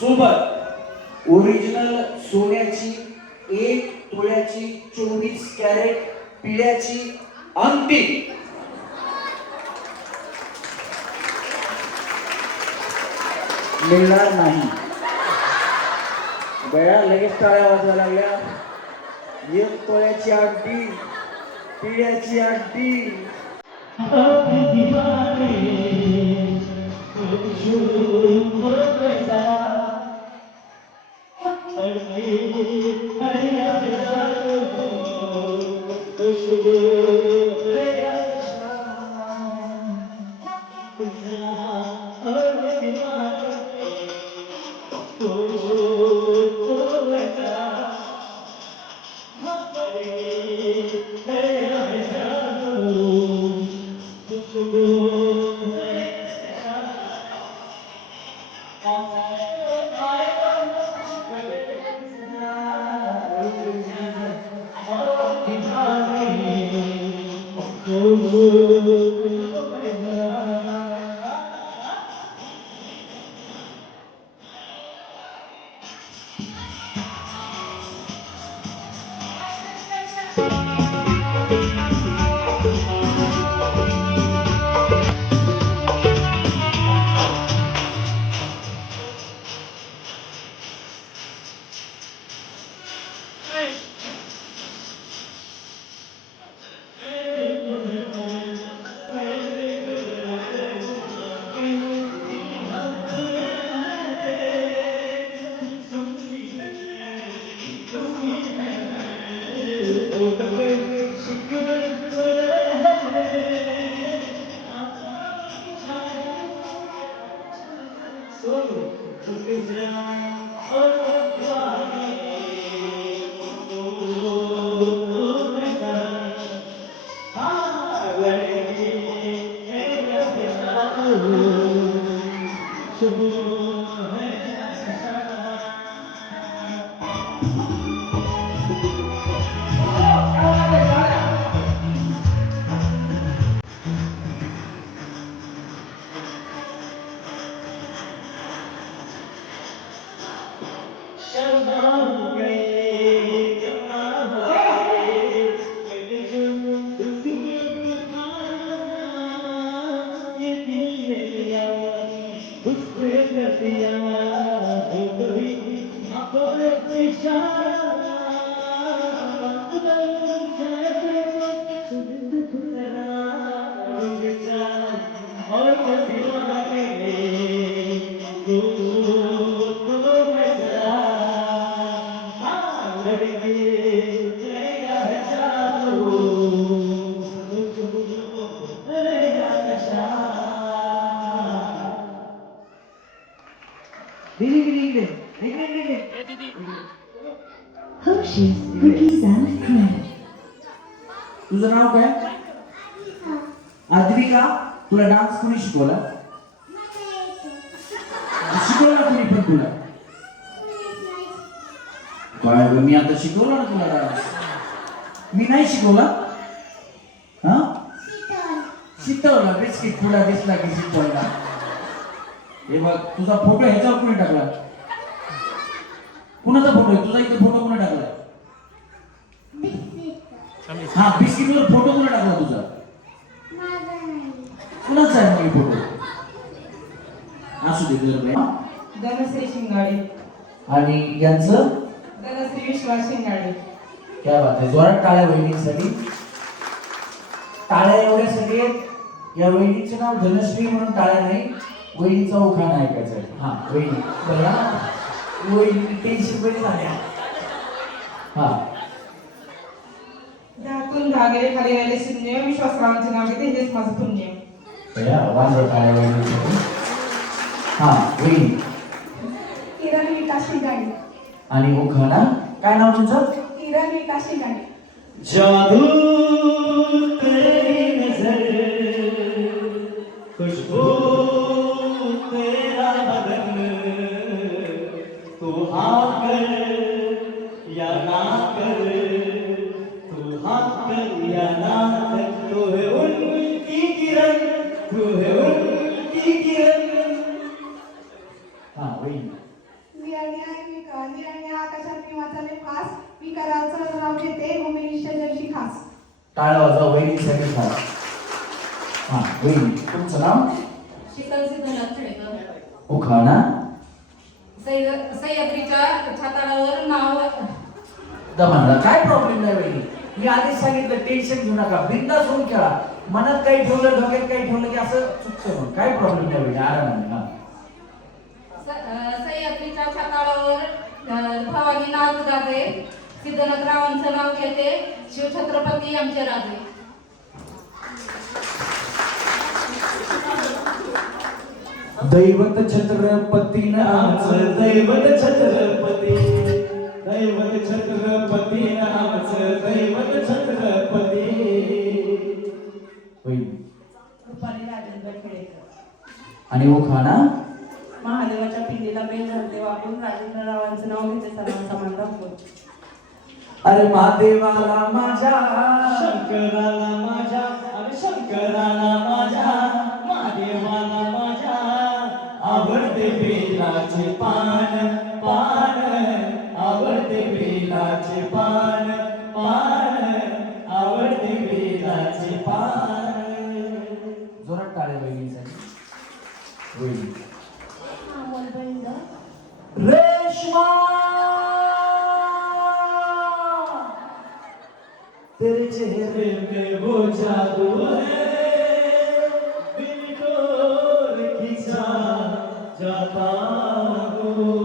सोबत ओरिजिनल सोन्याची 1 तोळ्याची 24 कॅरेट पिढ्याची अंगठी मिळणार नाही. बया लगेच टाळ्या वाजवायला लागल्या. 1 तोळ्याची अंगठी पिढ्याची अंगठी तुझं नाव काय? आद्विका. तुला डान्स कोणी शिकवला? शिकवला कोणी पण तुला? काय मी आता शिकवला ना तुला डान्स? मी नाही शिकवला. हा शिकवला बिस्किट तुला दिसला की शिकवला. हे बघ तुझा फोटो ह्याच्यावर कोणी टाकला? कुणाचा फोटो आहे तुझा? इथे फोटो कोणी टाकला? हा बिस्किटवर फोटो कोणी टाकला तुझा? कुणाचा आहे मग फोटो? असू दे तुझं. धनश्री शिंगाडे. आणि यांचं? धनश्री विश्वास शिंगाडे. क्या बात आहे. जोरात टाळ्या वहिनींसाठी. टाळ्या एवढ्या सगळे. या वहिनीचं नाव धनश्री म्हणून टाळ्या नाही, वहिनीचा उखाणा ऐकायचा आहे. हा वहिनी बघा, वहिनी टेन्शन मध्ये झाल्या. हा दातून चहा गेले खाली राहिले शून्य विश्वासरावांचे नाव घेते हेच माझं पुण्य वाजव काय हा वहिनी किरण विकास शिंगाडे. आणि उखाणा काय नाव तुमचं किरण विकास शिंगाडे. जादू तेरी नजर खुशबू तेरा बदन तू हाँ कर या ना कर तू हाँ कर या ना कर तू है उनकी किरण तू है उनकी किरण हाँ वही निरनिराळ्या आकाशात मी वाचले फास मी करावचं नाव घेते भूमिनिष्ठ जशी खास. टाळ वाजवा वहिनीसाठी खास. हा वहिनी तुमचं नाव शीतल सिद्धनाथ खेडेकर. उखाणा सह्याद्रीच्या छाताडावर नाव दमाला काय प्रॉब्लेम नाही वहिनी मी आधीच सांगितलं टेन्शन घेऊ नका बिंदास होऊन खेळा मनात काही ठेवलं डोक्यात काही ठेवलं की असं चुकतं मग काय प्रॉब्लेम नाही वहिनी आरामाने हा सह्याद्रीच्या छाताडावर भवानी नाव गाजे सिद्धनाथ रावांचं नाव घेते शिवछत्रपती आमचे राजे. दैवत छत्रपती नामचं दैवत छत्रपती दैवत छत्रपती नामचं दैवत छत्रपती रुपाली राजेंद्र खेडेकर. आणि उखाणा महादेवाच्या पिंडीला बेल धरते वापरून राजेंद्र रावांचं नाव घेते सर्वांचा मान दाखवून. अरे महादेवाला माझ्या शंकराला माझ्या अरे शंकराला माझ्या महादेवाला माझ्या आवडते बेलाचे पान पान आवडते बेलाचे पान पान आवडते बेलाचे पान. जोरात टाळ्या वहिनीसाठी. वहिनी रेशमा तेरे चेहरे में वो जादू है दिल को खींचा जाता हूँ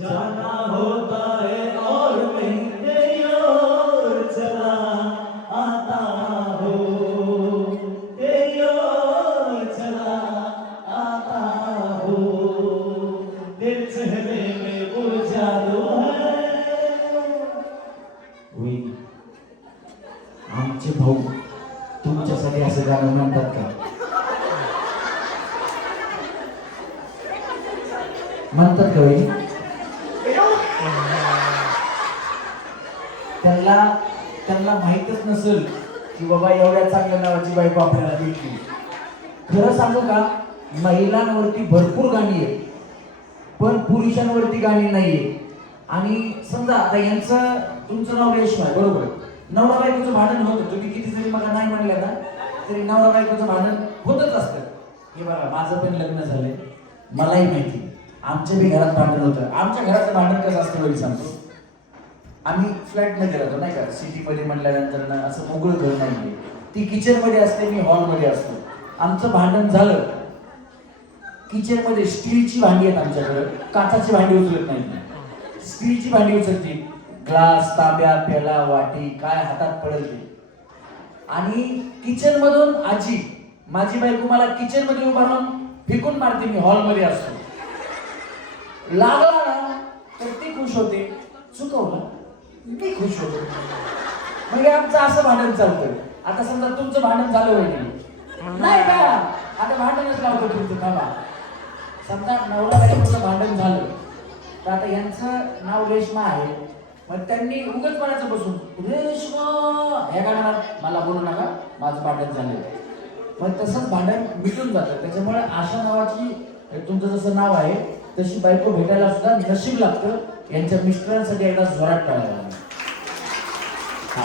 जाना होता है और मैं तेरी ओर चला आता हूँ तेरी ओर चला आता हूँ दिल चेहरे में वो जादू है. आमचे भाऊ तुमच्यासाठी असं गाणं म्हणतात का म्हणतात का वहिनी त्यांना माहीतच नसेल की बाबा एवढ्या चांगल्या नावाची बायको आपल्याला भेटली. खरं सांगू का महिलांवरती भरपूर गाणी आहेत पण पुरुषांवरती गाणी नाहीये. आणि समजा आता यांचं तुमचं नाव रेशमा आहे बरोबर नवरा बायकोचं भांडण होतं तुम्ही किती जरी मला नाही म्हणलं ना तरी नवरा बायकोचं भांडण होतच असतं. हे बघा माझं पण लग्न झालंय मलाही माहिती आमच्या बी घरात भांडण होतं. आमच्या घराचं भांडण कसं असतं वेळी सांगतो आम्ही फ्लॅटमध्ये राहतो नाही का सिटीमध्ये म्हटल्यानंतर ना असं मोकळं घर नाही ती किचनमध्ये असते मी हॉलमध्ये असतो. आमचं भांडण झालं किचनमध्ये स्टीलची भांडी आहेत आमच्याकडे काचाची भांडी उचलत नाही स्टीलची भांडी उचलते ग्लास तांब्या पेला वाटी काय हातात पडेल ते. आणि किचन मधून आजी माझी बायको मला किचन मध्ये उभा राहून फेकून मारते मी हॉलमध्ये असतो. लागला ना तर ती खुश होते चुकवलं मी खुश होतो. म्हणजे आमचं असं भांडण चालतं. आता समजा तुमचं भांडण झालं वहिनी नाही का आता भांडणच लावतो तुमचं थांबा. समजा नवरा बायकोचं भांडण झालं तर आता यांचं नाव रेशमा आहे मग त्यांनी उगाच म्हणायचं बसून रेशमा ह्या गाण्यात मला बोलू नका माझं भांडण झालं मग तसंच भांडण मिटून जातं. त्याच्यामुळे आशा नावाची तुमचं जसं नाव आहे तशी बायको भेटायला सुद्धा नशीब लागतं. यांच्या मिस्टरांसाठी एकदा जोरात टाळायला हा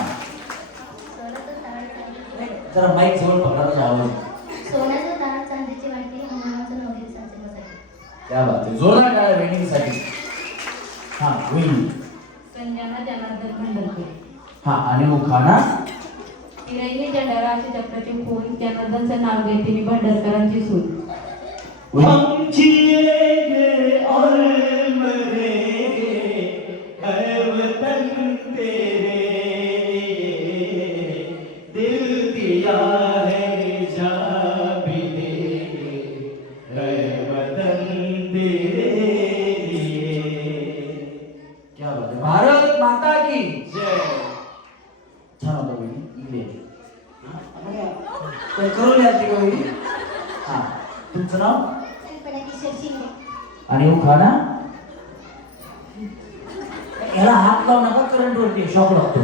जरा माईक जवळ पकडा आवाज. सोन्याचं दार चांदीची वाटी हनुमानाचं नवरीचं साचेसाठी. क्या बात आहे जोरदार टाळ्या बहिणीसाठी. हा वहिनी संजना जनार्दन भंडलकर. हा आणि उखाणा तिरही जंडारा असे चक्राचे फूल जनार्दनचं नाव घेते मी भंडलकरांची सून. हम जिएंगे और मरेंगे है वतन तेरे दिया है जहाँ भी देखे रहे वतन तेरे लिए. क्या बात आहे. भारत माता की जय. छान होता बहिणी. इकडे तर करून या ती बहिणी. हा तुमचं नाव आणि उखाणा. याला हात लावू नका, करंट वरती शॉक लागतो.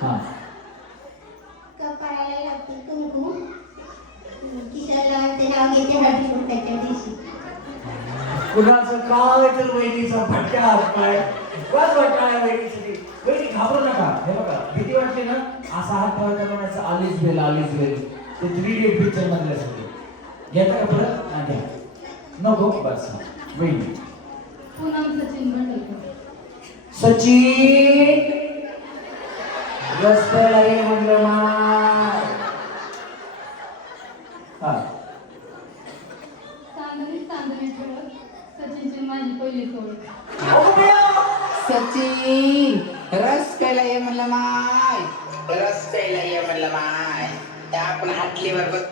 हा कपाळाला लागते कुंकू, किशाला ते नाव घेते हळदी कुंकवाच्या दिवशी. कुणाचं काय तर वहिनीचा फटका हात पाय वाच वाटाय वहिनीसाठी. वहिनी घाबरू नका. हे बघा भीती वाटली ना, असा हात ठेवायचा, म्हणायचं आलीच वेल आलीच वेल. ते 3D पिक्चर मधल्या सगळे घेता का परत. हा घ्या. नको बस. वहिनी पूनम सचिन बंडलकर. सचिन रस्त्याला ये म्हणलं माय. हा चांदणी चांदणी ठळक सचिनची माझी पहिली ओळख. सचिन रस प्यायला ये म्हणलं माय, रस प्यायला ये म्हणलं माय. त्या आपण हाटलीवर बघ.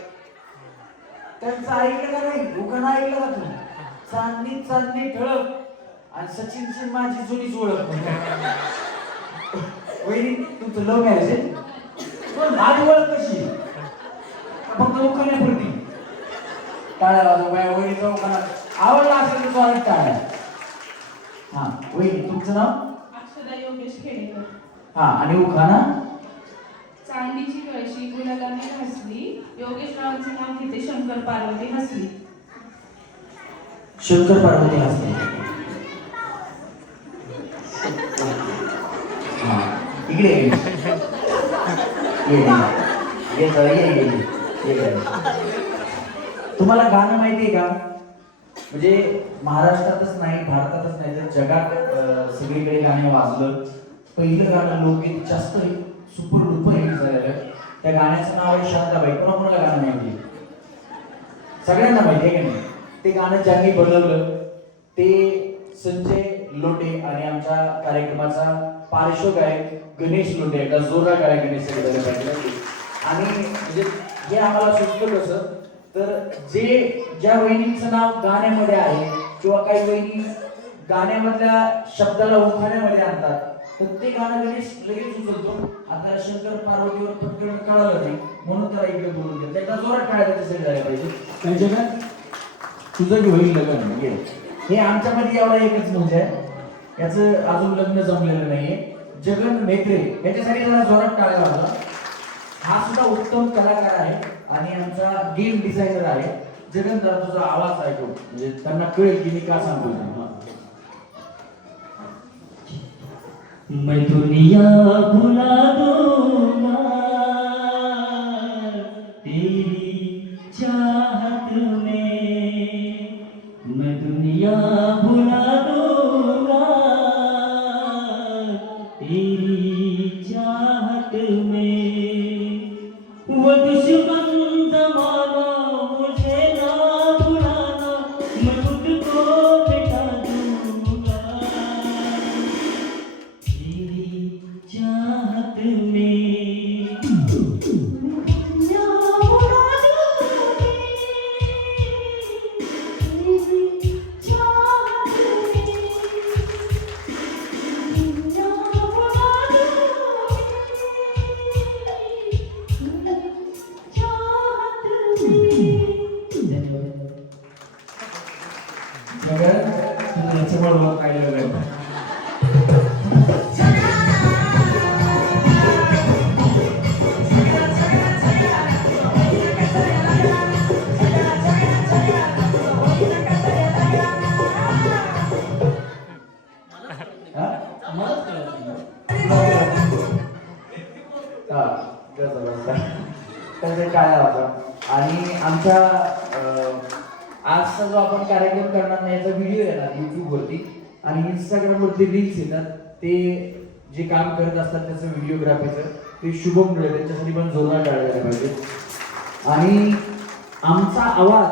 त्यांचं ऐकलं का नाही. उखाणा ऐकलं का तुम्ही. चांदणी चांदणी ठळक आणि सचिनची माझी जुनीच ओळख. वहिनी तुमचं लव्ह मॅरेज आहे. पण माझी ओळख कशी फक्त उखाण्यापुरती. टाळ्या वाजव बाय. वहिनीचा उखाणा आवडला असेल तर जोरात टाळ्या. हा वहिनी तुमचं नाव. अक्षदा योगेश खेडेकर. हा आणि उखाणा. चांदीची कळशी गुलालाने घासली, योगेशरावांचे नाव घेते शंकर पार्वती हसली. शंकर पार्वती हसले. हा इकडे ये. ये ये जरा ये ये ये. तुम्हाला गाणं माहिती आहे का. म्हणजे महाराष्ट्रातच नाही भारतातच नाही तर जगात सगळीकडे गाणे वाजलं. पहिलं गाणं लोकगीत जास्त सुपर डुपर हिट झालेलं. त्या गाण्याचं नाव आहे शांताबाई. कोणाला गाणं माहिती आहे. सगळ्यांना माहिती आहे की नाही. ते गाणं ज्यांनी बनवलं ते संजय लोटे आणि आमच्या कार्यक्रमाचा पार्श्वगायक गणेश लोटे. एकदा जोरदार गायक गणेश लोटे. आणि म्हणजे हे आम्हाला सुचलं कसं तर ज्या वहिनीचं नाव गाण्यामध्ये आहे किंवा काही वहिनी गाण्यामधल्या शब्दाला उखाण्यामध्ये आणतात तर ते गाणं गणेश लगेच उचलतो. आता शंकर पार्वतीवर पटकन कळालं नाही म्हणून त्याला इकडे बोलून घेतलं. एकदा जोरात टाळ्या तसं झालं पाहिजे. काय जगन तुझं की होईल लग्न. हे आमच्यामध्ये एवढा एकच म्हणजे आहे याचं अजून लग्न जमलेलं नाहीये. जगन मेत्रे याच्यासाठी जरा जोरात टाळ्या वाजवा. हा सुद्धा उत्तम कलाकार आहे आणि आमचा गेम डिझायनर आहे. जगन जरा तुझा आवाज ऐकू म्हणजे त्यांना कळेल की मी का सांगतो. मैं दुनिया भुला दूंगा तेरी चाहत में, मैं दुनिया भुला दूंगा तेरी चाहत में. वो दुश्मन जमाना मुझे ना भुलाना, मैं खुद को मिटा दूंगा तेरी चाहत में. आणि आमच्या आजचा जो आपण कार्यक्रम करणार नाही याचा व्हिडिओ येणार युट्यूब वरती आणि इंस्टाग्राम वरती रील्स येतात. ते जे काम करत असतात त्याचं व्हिडिओग्राफीचं ते शुभम मुळे त्यांच्यासाठी पण जोरदार टाळ्या झाल्या पाहिजे. आणि आमचा आवाज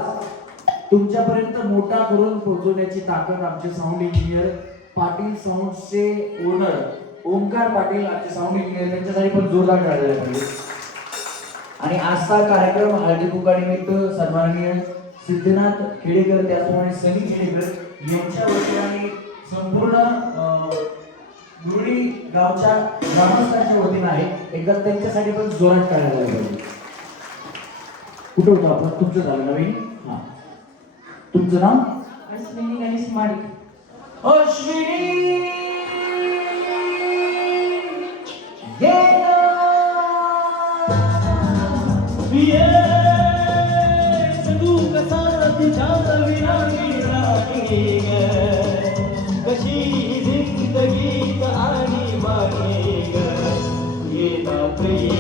तुमच्यापर्यंत मोठा करून पोहोचवण्याची ताकद आमचे साऊंड इंजिनियर पाटील साऊंडचे ओनर ओमकार पाटील आमचे साऊंड इंजिनियर त्यांच्यासाठी पण जोरदार टाळ्या झाल्या पाहिजे. आणि आजचा कार्यक्रम हळदी कुंकानिमित्त सन्माननीय सिद्धनाथ खेडेकर त्याचप्रमाणे सनी खेडेकर यांच्या वतीने आणि संपूर्ण गुरुडी गावच्या ग्रामस्थांच्या वतीने आहे. एकदा त्यांच्यासाठी पण जोरात करायला पाहिजे. कुठं होतं आपण? तुमचं झालं नवीन. हा, तुमचं नाव? अश्विनी गणेश माडिक. अश्विनी तू कसा तुझ्या विरागी राणी ग, कशी जिंदगी आणि बाणी ग, ये ना प्रिय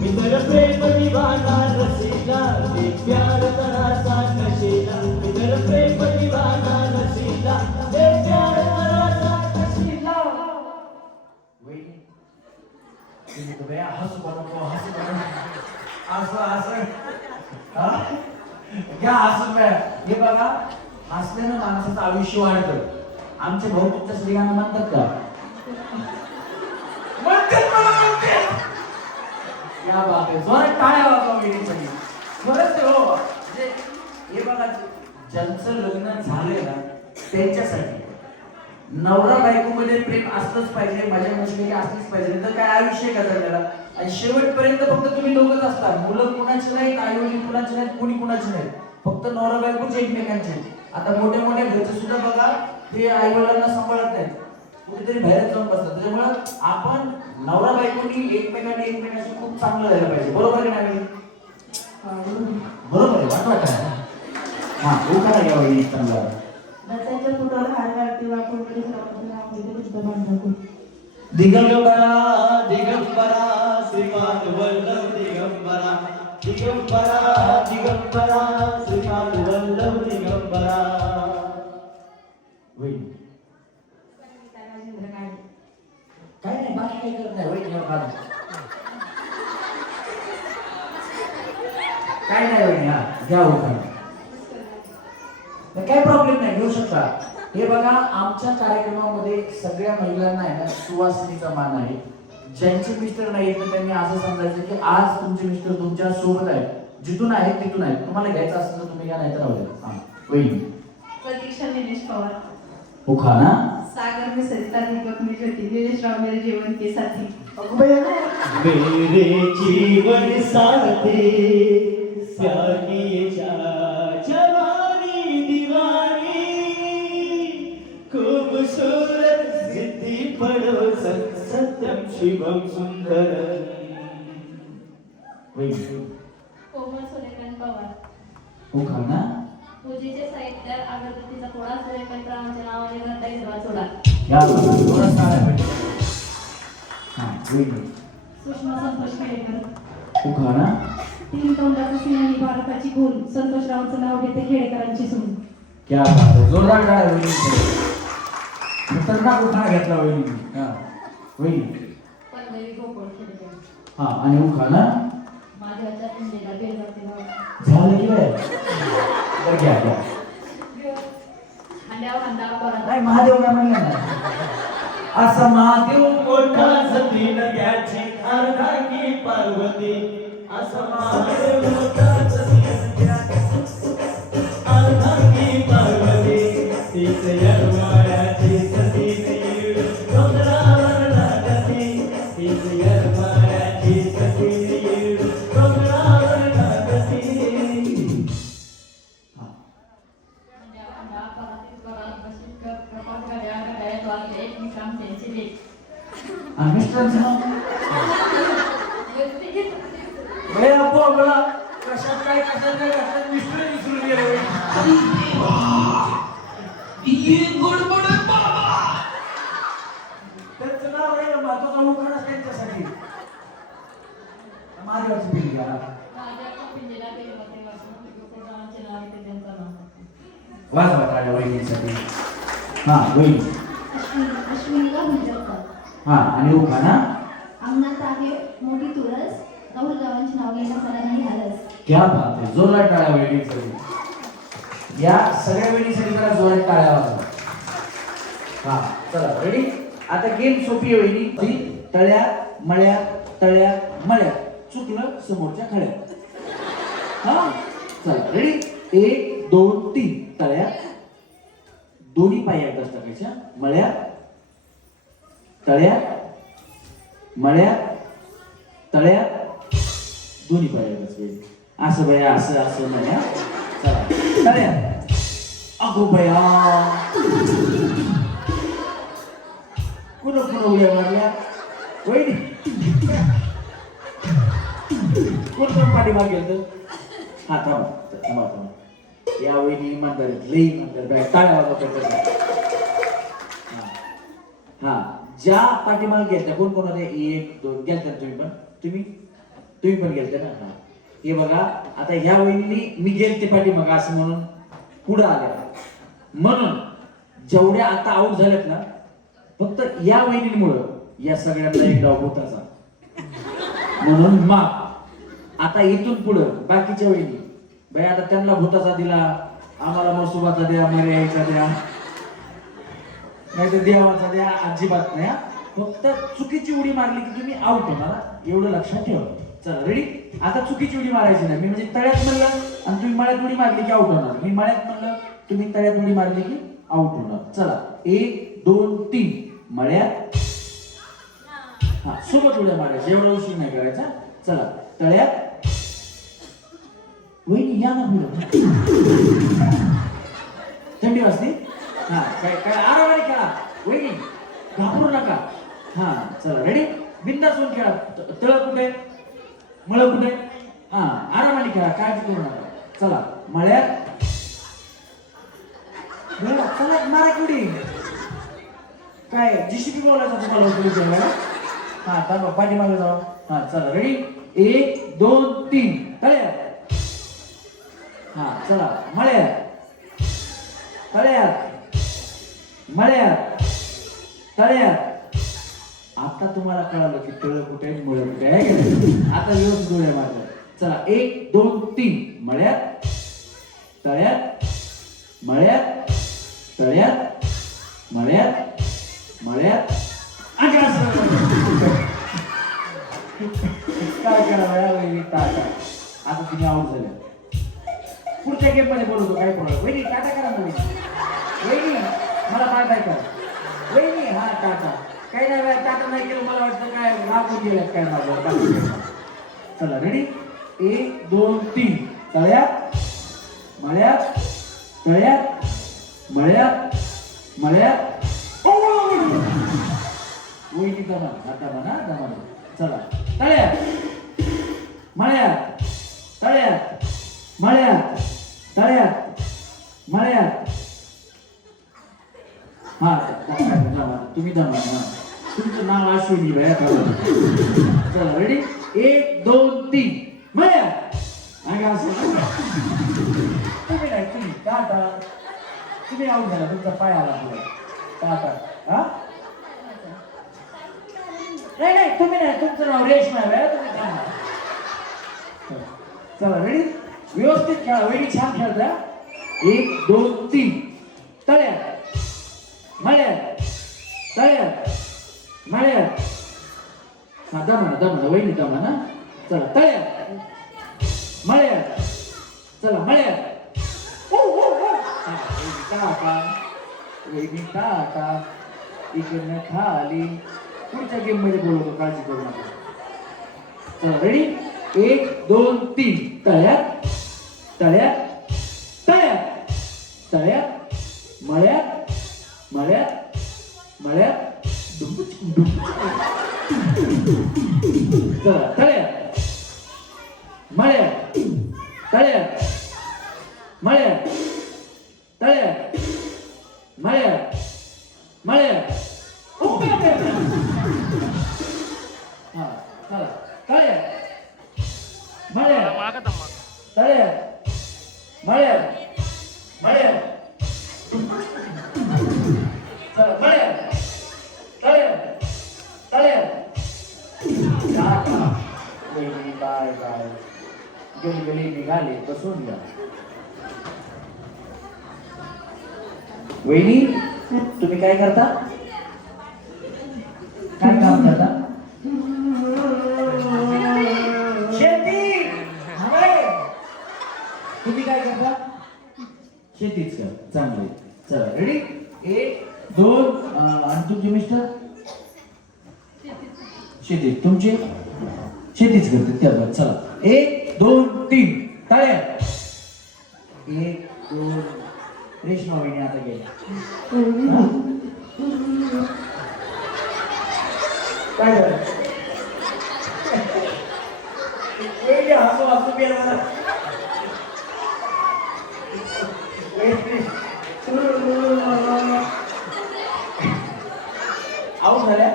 मित्र प्रेम दिवाना रसीला दे प्यार कराचा नशीला, मित्र प्रेम दिवाना रसीला दे प्यार कराचा नशीला. तुम्ही तर बया हसू बनवतो, हसू बनवतो, असं हा घ्या हसून बया. हे बघा, हसल्यानं माणसाचं आयुष्य वाढतं. आमचे भाऊ तुमच्या स्त्रियांना म्हणतात का? या बात आहे. जोरात टाळ्या वाजवा वेळीसाठी. खरंच आहे हो. म्हणजे हे बघा, ज्यांचं लग्न झालंय ना त्यांच्यासाठी नवरा बायको मध्ये प्रेम असलंच पाहिजे, मजा मस्करी असलीच पाहिजे, तर काय आयुष्य का त्याला. आणि शेवटपर्यंत फक्त तुम्ही दोघंच असतात. मुलं कुणाची नाहीत, आई वडील कुणाची नाहीत, कोणी कुणाची नाहीत, फक्त नवरा बायकोच एकमेकांचे. आता मोठ्या मोठ्या घरचे सुद्धा बघा, ते आई वडिलांना सांभाळत नाहीत, कुठेतरी बाहेर जाऊन बसतात. त्याच्यामुळं आपण नवरा बायकोनी एकमेकांशी खूप चांगलं राहिलं पाहिजे. बरोबर आहे ना? बरोबर आहे. वाटवा हा उखाणा घ्या वहिनी चांगला. दत्ताच्या पुढावर हार घालते वाकून दिगंबरा दिगंबरा श्रीमान वल्लभ दिगंबरा, दिगंबरा दिगंबरा श्रीमान वल्लभ दिगंबरा. वहिनी काय नाही, बाकी काही करत नाही. वहिनी काय नाही वहिनी. हा घ्या उखाणा. काही प्रॉब्लेम नाही, घेऊ शकता. हे बघा, आमच्या कार्यक्रमामध्ये सगळ्या महिलांना आहे ना सुवासिनीचा मान आहे. ज्यांचे मिस्टर नाही तर त्यांनी असं समजायचं की आज तुमचे मिस्टर तुमच्या सोबत आहेत, जिथून आहेत तिथून आहेत. तुम्हाला घ्यायचं असेल तर तुम्ही घ्या, नाही तर राहू द्या. हा वहिनी. प्रतीक्षा दिनेश पवार. उखाणा. सागर में सरिता दीपक में ज्योति, दिनेश राव मेरे जीवन के साथी. मेरे जीवन साथी प्यार की ये जवानी दीवानी, खूबसूरत सिद्धि पड़ो सत्यम शिवम सुंदर. कोमल सुरेखन पवार. उखाणा. पूजेचे साहित्य अगरबत्तीचा पोळा, सुरेखन रावांच्या नावाने घरताई सर्वा चोडा. या जोरात टाळ्या पाहिजे. हा वहिनी. सुषमा संतोष खेडेकर. उखाणा. तीन तोंडाचं सिंहानी भारताची खून, संतोषरावांचं नाव घेते खेडेकरांची सून. क्या बात आहे. जोरदार टाळ्या वहिनी. खतरनाक उखाणा घेतला वहिनी. हा वहिनी. पल्लवी गोकुळ खेडेकर. हा आणि उखाणा. माझ्याच्या पिंडीला बेजाते भाव. झालं की काय? तर घ्या घ्या. अंड्यावर अंडा परत. नाही महादेव काय म्हणलं ना, असा महादेव मोठा सती नद्याची अर्धा की पार्वती, असा महादेव मोठा सती नद्याची अर्धा की पार्वती, तीच यरमाळ्याची सती नीळ डोंगरावर लागती, तीच यरमाळ्याची सती नीळ डोंगरावर लागती. अंड्यावर अंडा परत बशीत कपाट गड्या गड्यात वाजले एकमेकांना त्यांचे लेख. आणि मिस्टरांचं नाव बोला. कशात काय मिस्टर विसरून गेले. त्यांचं नाव आहे ना, महत्वाचा उखाणा त्यांच्यासाठी. महादेवाची पिढी घ्या. माझ्या पिंडीला बेजाते वाजून नाव घेते त्यांचं नाव. वाजवा टाळ्या वहिनीसाठी. हा वहिनी. अश्विनीला हुंजरकर. हा आणि उखाणा. अंगणात आहे मोठी तुळस, राहुल गावांचे नाव घेणं मला नाही आलंच. क्या बात आहे. जोरात टाळ्या वहिनीसाठी. या सगळ्या वहिनीसाठी जरा जोरात टाळ्या वाजवा. हा चला रेडी. आता गेम सोपी आहे वहिनी. तळ्यात मळ्यात तळ्यात मळ्यात चुकलं समोरच्या खळ्यात. हा चला रेडी 1 2 3 तळ्यात दोन्ही पाय एकदाच टाकायच्या मळ्यात तळ्यात मळ्यात तळ्यात दोन्ही पाय एकदाच वेळ असं बया असं असं नाही हा. चला तळ्यात अगो बया पुन्हा पुन्हा उड्या मारल्या वहिनी कोण पाठीमाग गेलं हा थांबा थांबा थांबा या वहिनी इमानदार लई इमानदार बाय टाळ्या वाजवतात. हा ज्या पाठीमाग गेलत्या कोण कोण होते 1 2 गेलत्या तुम्ही पण गेलते ना. हा हे बघा आता ह्या वहिनी मी गेलते पाठीमाग असं म्हणून पुढे आल्या म्हणून जेवढ्या आता आऊट झाल्यात ना फक्त या वहिनीमुळं या सगळ्यांना एक डाव होताचा म्हणून माप आता इथून पुढं बाकीच्या वहिनी बाई आता त्यांना भूताचा दिला आम्हाला मसुबाचा द्या मर्यायचा द्या नाही तर देवाचा द्या अजिबात नाही. फक्त चुकीची उडी मारली की तुम्ही आउट होणार एवढं लक्षात ठेवा. चला रेडी आता चुकीची उडी मारायची नाही. मी म्हणजे तळ्यात म्हणलं आणि तुम्ही मळ्यात उडी मारली की आउट होणार. मी मळ्यात म्हणलं तुम्ही तळ्यात उडी मारली की आउट होणार. चला 1 2 3 मळ्यात हा सोबत उड्या मारायच्या एवढा उशीर नाही करायचा. चला तळ्यात वहिनी या ना पुढं थंडी वाजते. हा काय काय आरामाने खेळा वहिनी घाबरू नका. हा चला रेडी बिंदास होऊन खेळा. तळ कुठे मळ कुठे हा आरामाने खेळा काळजी करू नका. चला मळ्यात चला मारा कुडी काय जीसीबी बोलायचं तुम्हाला हा थांबा पाठीमागे जाऊ. हा चला रेडी 1 2 3 तळ्यात हा चला मळ्यात तळ्यात मळ्यात तळ्यात. आता तुम्हाला कळालं की तळ कुठे मळ कुठे आहे. आता व्यवस्थित डोळ्या मारल्या. चला 1 2 3 मळ्यात तळ्यात मळ्यात तळ्यात मळ्यात मळ्यात काय करावं आता तुम्ही आऊट झाल्या. पुढच्या गेम मध्ये बोलतो काय बोलतो वहिनी टाटा करा तुम्ही वहिनी मला काय करा वहिनी हा टाटा काही नाही टाटा नाही केलं मला वाटतं काय राखून गेल्यात काय माझं. चला रेडी 1 2 3 तळ्यात मळ्यात तळ्यात मळ्यात मळ्यात वहिनी दमान आता म्हणा दमान. चला तळ्यात मळ्यात तळ्यात मळ्यात तळ्यात मळ्यात हा तुम्ही दमान हा तुमचं नाव अश्विनी भया. चला रेडी 1 2 3 मळ्यात तुम्ही नाही तुम्ही टाटा तुम्ही आऊट झाला तुमचा पाय आला पुढे टाटा. हा नाही नाही तुम्ही नाही तुमचं नाव रेशमा आहे तुम्ही थांबा. चला रेडी व्यवस्थित खेळा वेळी छान खेळता. 1 2 3 तळ्यात मळ्यात तळ्यात मळ्यात हा दमाना दमाना वहिनी दमाना. चला तळ्यात मळ्यात चला मळ्यात टाका वहिनी टाका इकडनं खाली. पुढच्या गेम मध्ये बोलवतो काळजी करू नका. चला रेडी 1 2 3 तळ्यात तळ्यात तळ्यात तळ्यात मळ्यात मळ्यात मळ्यात चला तळ्यात मळ्यात तळ्यात मळ्यात तळ्यात मळ्यात मळ्यात हा चला तळ्यात मळ्यात तळ्यात मळ्यात मळ्यात चला मळ्यात तळ्यात तळ्यात बाय बाय गेली गेली निघाली बसून घ्या. वहिनी तुम्ही काय करता काय काम करता शेतीच कर चांगले. चला रेडी 1 2 आणि तुमचे मिस्टर शेती तुमचे शेतीच करते त्या. चला 1 2 3 टाळ्या. 1 2 रेशमा वहिनी आता गेल्या. काय झालं? वहिनी हसू हसू गेला मला. आऊट झाल्या.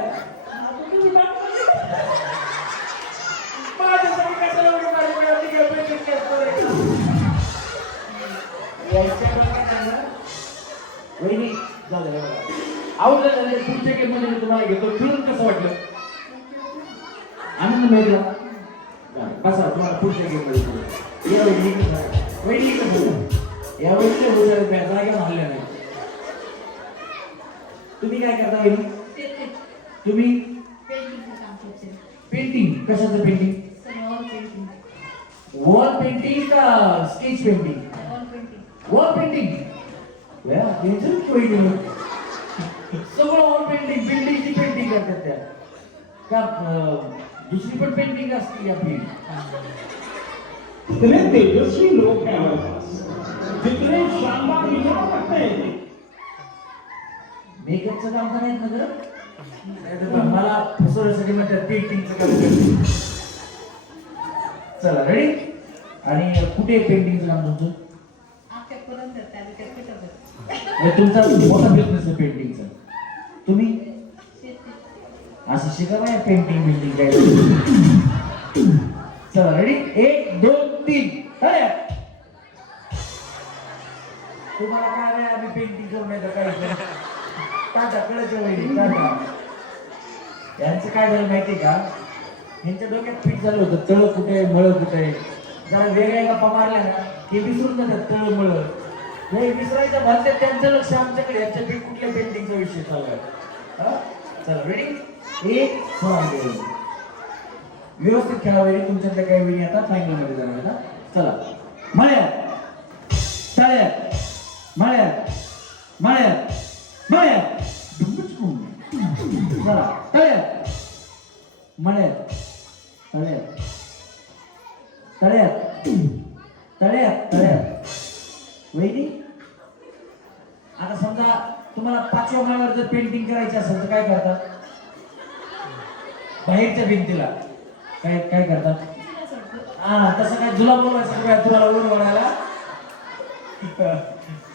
माझ्यासाठी कशाला उडी मारली? आधी गप्पा करतो रे. वहिनी झालं आऊट झाले. पुढच्या गेम मध्ये मी तुम्हाला घेतो. फिरून कसं वाटलं? आनंद मिळला. बसा तुम्हाला पुढच्या गेम मध्ये या वहिनी या वहिनी हुशार जागा हल्ल्या नाही. तुम्ही काय करता वहिनी? तुम्ही पेंटिंग. कशाचं पेंटिंग? वॉल पेंटिंग का स्केच पेंटिंग? Wall painting. सगळं वॉल पेंटिंग बिल्डिंगची पेंटिंग करतात त्या का? दुसरी पण पेंटिंग असते आपली. इतने तेजस्वी लोग हैं हमारे पास, जितने शानदार विचार रखते हैं. मेकअपचं काम करायचं ना जरा. नाहीतर मला फसवण्यासाठी म्हणतात पेंटिंगचं काम करते. चला रेडी. आणि कुठे पेंटिंगचं काम तुमचं? तुमचा मोठा बिझनेस आहे पेंटिंगचा. तुम्ही असं शिका ना पेंटिंग बिल्डिंग काय. चला रेडी 1 2 3 टाळ्या. तुम्हाला काय नाही आम्ही पेंटिंग करून नाही तर काही टाटा कळायचं वहिनी टाटा. यांचं काय झालं माहितीये का? यांच्या डोक्यात फिट झालं होतं तळ कुठे मळ कुठे. जरा वेगळ्या गप्पा मारल्या ना ते विसरून जातात तळ मळ. नाही विसरायचं म्हणते त्यांचं लक्ष आमच्याकडे. यांच्या कुठल्या पेंटिंगचा विषय चालू आहे. चला रेडी 1 2 व्यवस्थित खेळावे. तुमच्यातल्या काही वेळी आता फायनल मध्ये जाणार ना. चला मळ्या टाळ्या. मळ्या मळ्या मळ्या. चला टाळ्या. मळ्या टाळ्या टाळ्या टाळ्या टाळ्या. वहिनी आता समजा तुम्हाला 5व्या माळ्यावर जर पेंटिंग करायची असेल तर काय करतात? बाहेरच्या भिंतीला काय काय करतात? हा तसं काय जुला बोलवायचं काय तुला वर वळायला.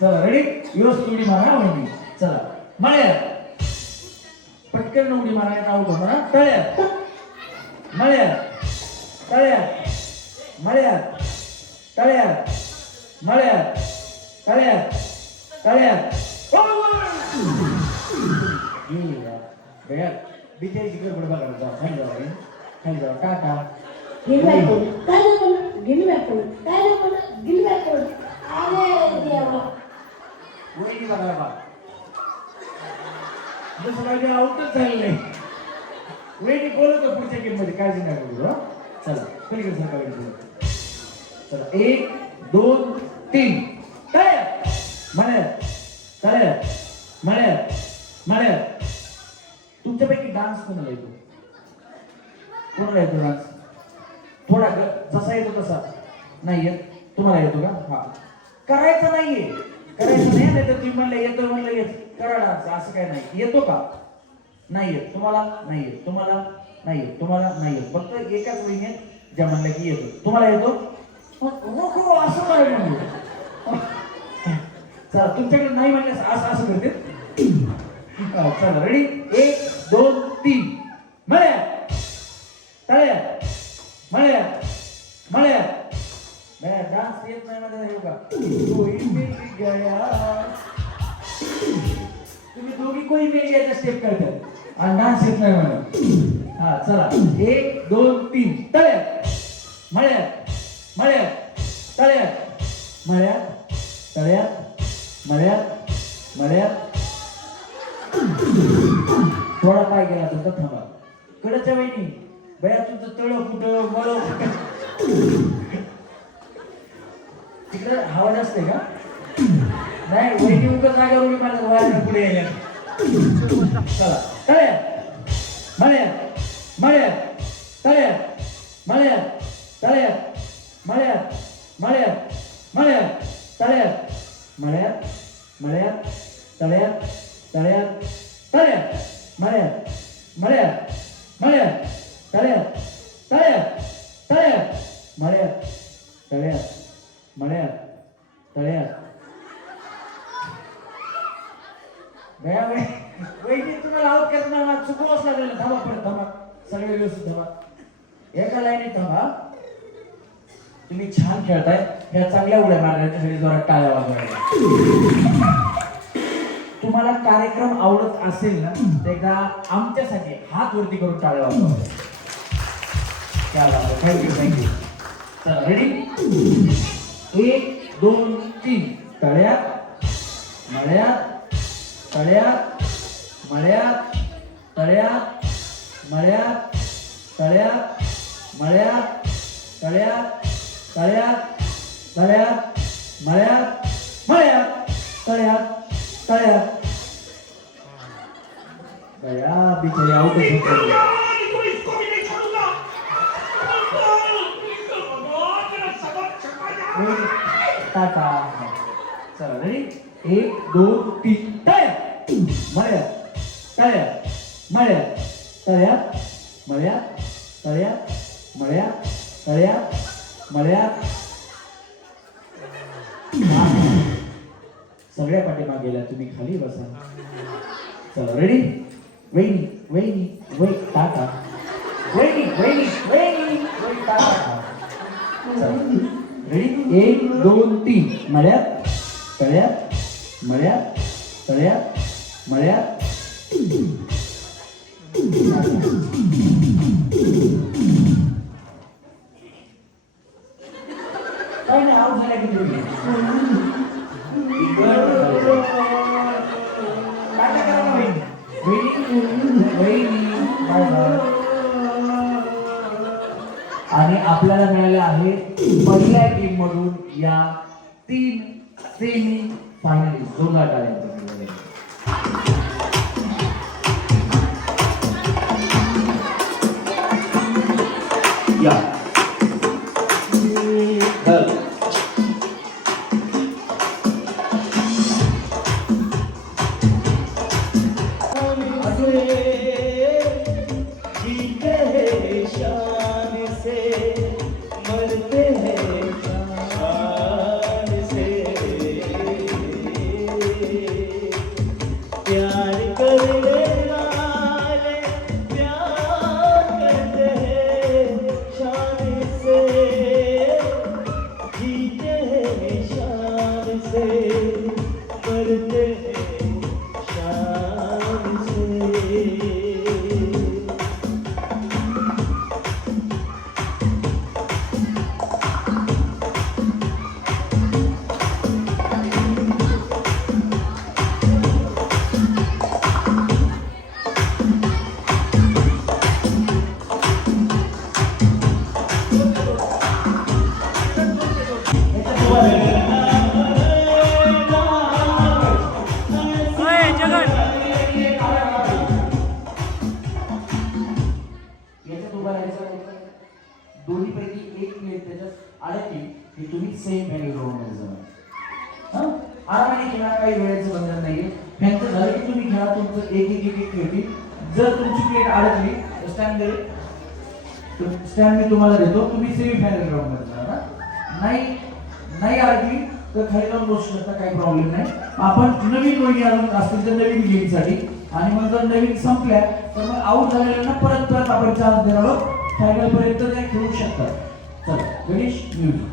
चला रेडी व्यवस्थित उडी मारा वहिनी. चला मळ्या पटकन उडी मारायला आऊट होणार. टाळ्या मळ्या टाळ्या मळ्या टाळ्या मळ्या टाळ्या टाळ्या. बिचारीची गडबड बघायला जा. खाली जावा खाली जावा. टाटा वहिनी बघा बा जसं माझ्या आउटच झालेलं आहे. वहिनी बोलत पुढच्या गेम मध्ये काळजी नका करू. चला पलीकडे सरका वहिनी. चला 1 2 3 टाळ्या. मळ्या टाळ्या मळ्या मळ्या. तुमच्यापैकी डान्स कोणाला येतो? कोणाला येतो डान्स? थोडा जसा येतो तसा नाही येत. तुम्हाला येतो का? हा करायचं नाहीये. करायचं नाही तर तुम्ही म्हणलं येतो म्हणलं येत करा डान्स असं काय नाही. येतो का? नाही येत. तुम्हाला नाही येत. तुम्हाला नाही येत. तुम्हाला नाही येत. फक्त एकाच वहिन्यात ज्या म्हणलं की येतो. तुम्हाला येतो? हो असं काय म्हणलं. चला तुमच्याकडे नाही म्हणलं असं असं करते. चला रेडी 1 2 3 मळ्या टाळ्या मळ्या मळ्या. डान्स येत नाही माझा येऊ का? तुम्ही दोघी कोणी मेल यायचा स्टेप करतात आणि डान्स येत नाही मला. हा चला 1 2 3 टाळ्या मळ्या मळ्या टाळ्या मळ्या टाळ्या मळ्या मळ्या. थोडा पाय गेला तुमचा थांबा. कडच्या वहिनी बया तुमचं तळ कुठं मळ कुठं तिकडे हवा जास्त आहे का? नाही वहिनी उगाच जागेवर उभी माझ्या बाहेर पुढे यायला. चला तळ्या मळ्यात मळ्यात तळ्यात मळ्यात तळ्यात मळ्यात मळ्यात मळ्यात तळ्यात मळ्यात मळ्यात तळ्यात तळ्यात तळ्यात मळ्यात मळ्यात मळ्यात तळ्यात तळ्यात तळ्यात मळ्यात तळ्यात मळ्यात तळ्यात. वैदिक तुम्हाला आउट करताना चुकवच लागलेलं. थांबा परत थांबा सगळे व्यवस्थित थांबा एका लाईनीत थांबा. तुम्ही छान खेळताय. ह्या चांगल्या उड्या मारण्यासाठी जोरात टाळ्या वाजवायला. तुम्हाला कार्यक्रम आवडत असेल ना तर एकदा आमच्यासाठी हात वरती करून टाळ्या वाजवा. Thank you thank you. चला रेडी 1 2 3 तळ्यात मळ्यात तळ्यात मळ्यात तळ्यात मळ्यात तळ्यात मळ्यात तळ्यात तळ्यात तळ्यात मळ्यात मळ्यात तळ्यात तळ्यात. दया बिचारी आउट होते. इसको भी नहीं छोड़ूंगा. टाटा. चला रेडी 1 2 3 तळ्यात मळ्यात तळ्यात मळ्यात तळ्यात मळ्यात तळ्यात मळ्यात तळ्यात मळ्यात. सगळ्या पाठीमागे गेल्या तुम्ही खाली बसा. चला रेडी वहिनी वहिनी वै टाटा वहिनी वहिनी वहिनी वै टाटा. रेडी 1 2 3 मळ्यात तळ्यात मळ्यात तळ्यात मळ्यात. काय नाही आउट झाल्या की तुम्ही टाटा करा ना वहिनी वहिनी बाय बाय. आणि आपल्याला मिळालं आहे पहिल्या टीम मधून या 3 सेमी फायनलिस्ट. जोरदार टाळ्या. या जीते हैं शान से मरते हैं शान से. प्यार करने वाले प्यार करते हैं शान से. जीते हैं शान से मरते हैं शान से. याच्यात उभा राहायचं. दोन्ही पैकी एक प्लेट त्याच्यात अडकली की तुम्ही सेम व्हॅल्यू राऊंडमध्ये जाणार. आरामाने खेळा. काही वेळेचं बंधन नाहीये. ह्यांचं झालं की तुम्ही खेळा. तुमचं एक एक एक एक खेळतील. जर तुमची प्लेट अडकली स्टँड देईल. स्टँड मी तुम्हाला देतो. तुम्ही सेमी फायनल राऊंडमध्ये जाणार. नाही अडकली तर खाली जाऊन बसू शकता. काही प्रॉब्लेम नाही. आपण नवीन वहिनी अजून असतील तर नवीन गेमसाठी आणि मग जर नवीन संपल्या तर मग आउट झालेल्यांना परत परत आपण चान्स देणार आहोत. फायनल पर्यंत ते खेळू शकतात. चला गणेश म्युझिक.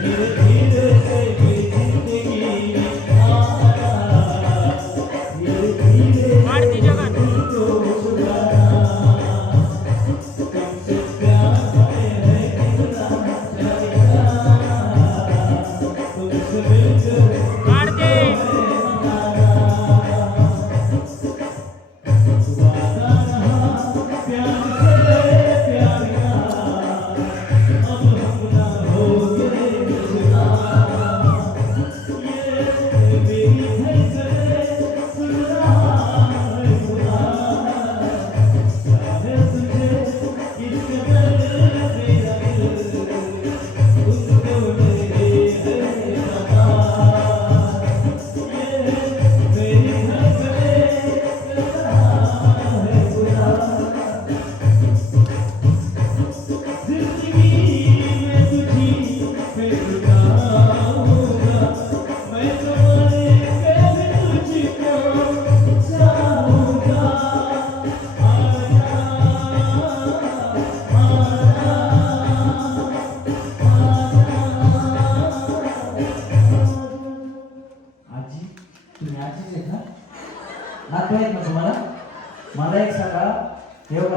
धीरे धीरे से जिंदगी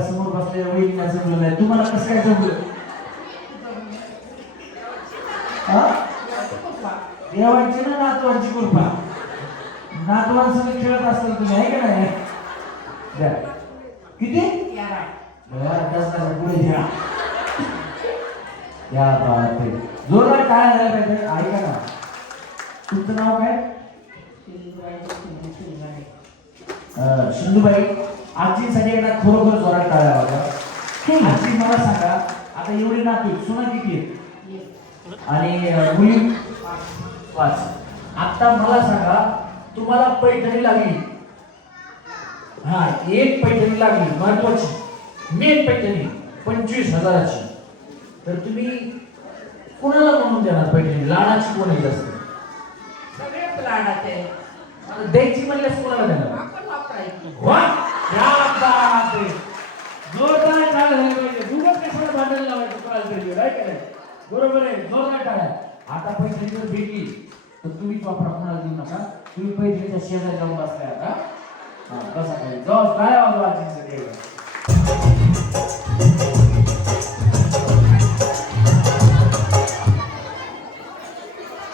बघा समोर बसलेल्या वहिनीला जमलं नाही, तुम्हाला कसं काय जमलं? हा? देवांची ना नातवांची कृपा. नातवांसोबत खेळत असताना तुम्ही आहे का नाही? द्या. किती? पुढे घ्या. या बापरे, जोरदार काय झालं पाहिजे. ऐका ना, तुमचं नाव काय? सिंधुबाई. आजीसाठी एकदा खरोखर जोरात टाळ्या वाजवा. आजी मला सांगा, आता एवढी नातू सुना किती आहेत आणि मुली 5. आता मला सांगा, तुम्हाला पैठणी लागली, हा एक पैठणी लागली महत्वाची, मेन पैठणी 25,000ची, तर तुम्ही कोणाला म्हणून देणार पैठणी? लाडाची कोण आहे जास्त? सगळेच लाडाचे आता द्यायची म्हणल्यास कोणाला देणार? आपण वापरायचं. वा, क्या बात आहे. जोरदार टाळ्या झाल्या पाहिजे. दुसरं कशाला भांडण लावायचं कोणाला तरी, काय काय? बरोबर आहे, जोरदार टाळ्या. आता पैठणी जर भेटली तर तुम्हीच वापरा, कोणाला देऊ नका. तुम्ही पैठणीच्या शेजारी जाऊन बसताय आता. हा, बसा खाली. जाऊ काय वाजवा आजींसाठी.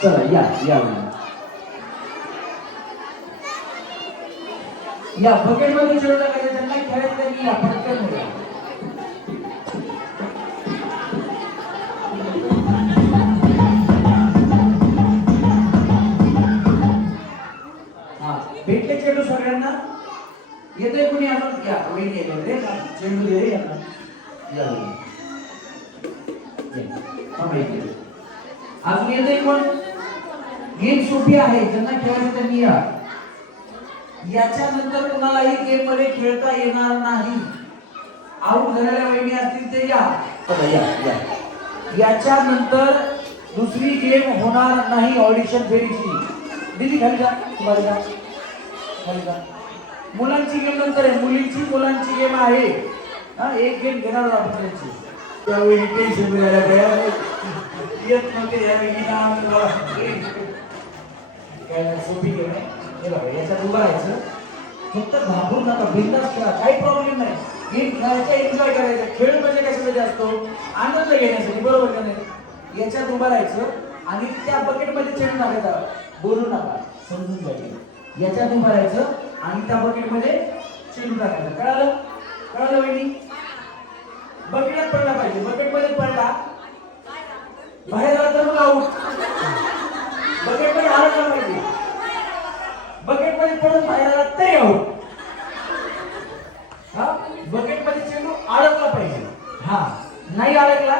चला या या या बकेट मध्ये खेळू टाकायचं, त्यांना खेळत नाही. या पटकन होईल. हा, भेटले चेंडू सगळ्यांना. येतोय कुणी अजून? या वेळ गेले रे, चेंडू दे रे यांना. या अजून येतोय कोण? गेम सोपी आहे, ज्यांना खेळायचं त्यांनी या. याच्यानंतर कुणालाही गेम मध्ये खेळता येणार नाही. आऊट झालेल्या वहिनी असतील ते या. याच्यानंतर दुसरी गेम होणार नाही ऑडिशन फेरीची. दिदी खाली जा, खाली जा, खाली जा. मुलांची गेम नंतर आहे, मुलींची मुलांची गेम आहे. हा, एक गेम घेणार आपण त्यांची. त्यावेळी टेन्शन मिळायला तयार येत नव्हते. सोपी गेम आहे. याच्यात उभं राहायचं, फक्त घाबरू नका, बिंदास खेळा, काही प्रॉब्लेम नाही. गेम खेळायचा, एन्जॉय करायचा. खेळ म्हणजे कशासाठी असतो? आनंद घेण्यासाठी, बरोबर का नाही? याच्यात उभं राहायचं आणि त्या बकेटमध्ये चेंडू टाकायचा. बोलू नका, समजून घ्यायचं. याच्यात उभं राहायचं आणि त्या बकेटमध्ये चेंडू टाकायचा. कळालं? कळालं वहिनी? बकेटात पडला पाहिजे. बकेटमध्ये पडला, बाहेर आला तर मग आऊट. बकेटमध्ये आला पाहिजे. बकेटमध्ये पडून बाहेर आला तरी आऊट. हा, बकेटमध्ये चेंडू अडकला पाहिजे. हा, नाही अडकला,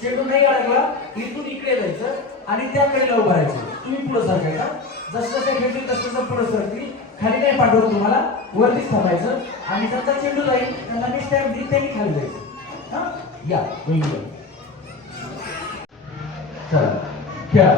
चेंडू नाही अडकला, इथून इकडे जायचं आणि त्या कडेला उभं राहायचं. तुम्ही पुढे सरकायचा. जसं जसं खेळतील तसं तसं पुढे सरतील. खाली नाही पाठवत तुम्हाला, वरतीच थांबायचं आणि त्यांचा चेंडू जाईल, त्यांना मी स्टॅम्प देईल, त्यांनी खाली जायचं. हा, या वहिनी. चला खेळा.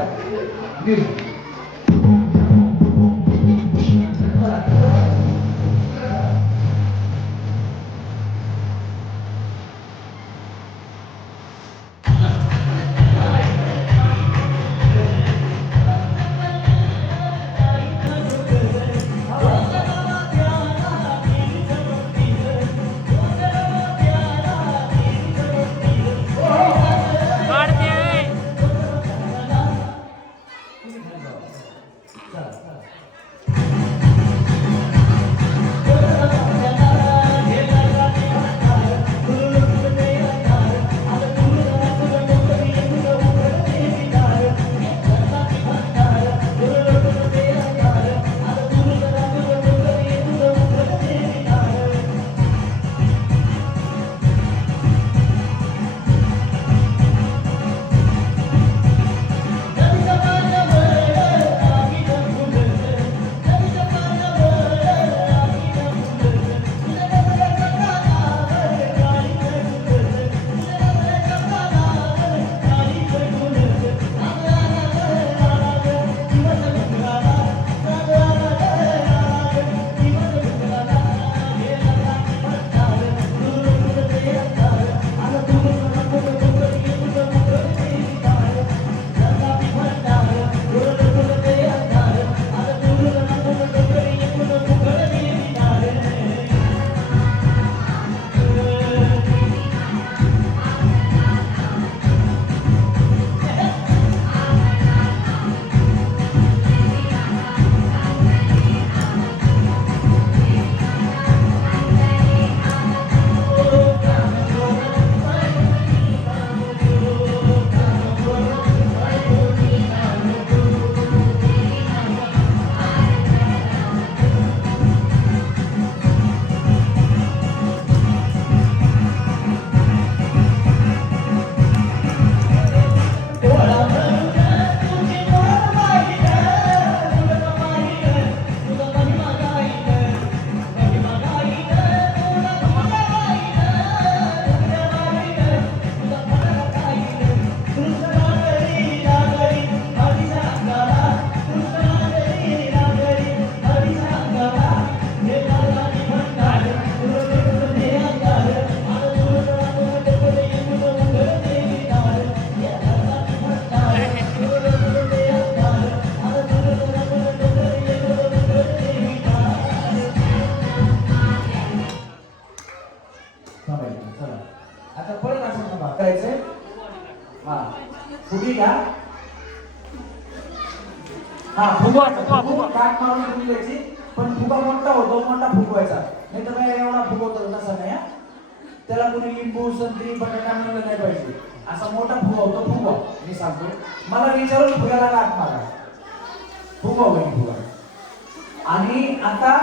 करायचंय हा फुगी घ्या हा फुगवा काट मारून फुगवायची पण फुगा मोठा होतो मोठा फुगवायचा नाही तर काय एवढा फुगवतो तसा नाही हा त्याला कोणी लिंबू संत्री बटाटा मिळवलं नाही पाहिजे असा मोठा फुगा होतो फुगवा मी सांगतो मला विचारून फुग्याला काट मारा फुगवा होईल फुगा आणि आता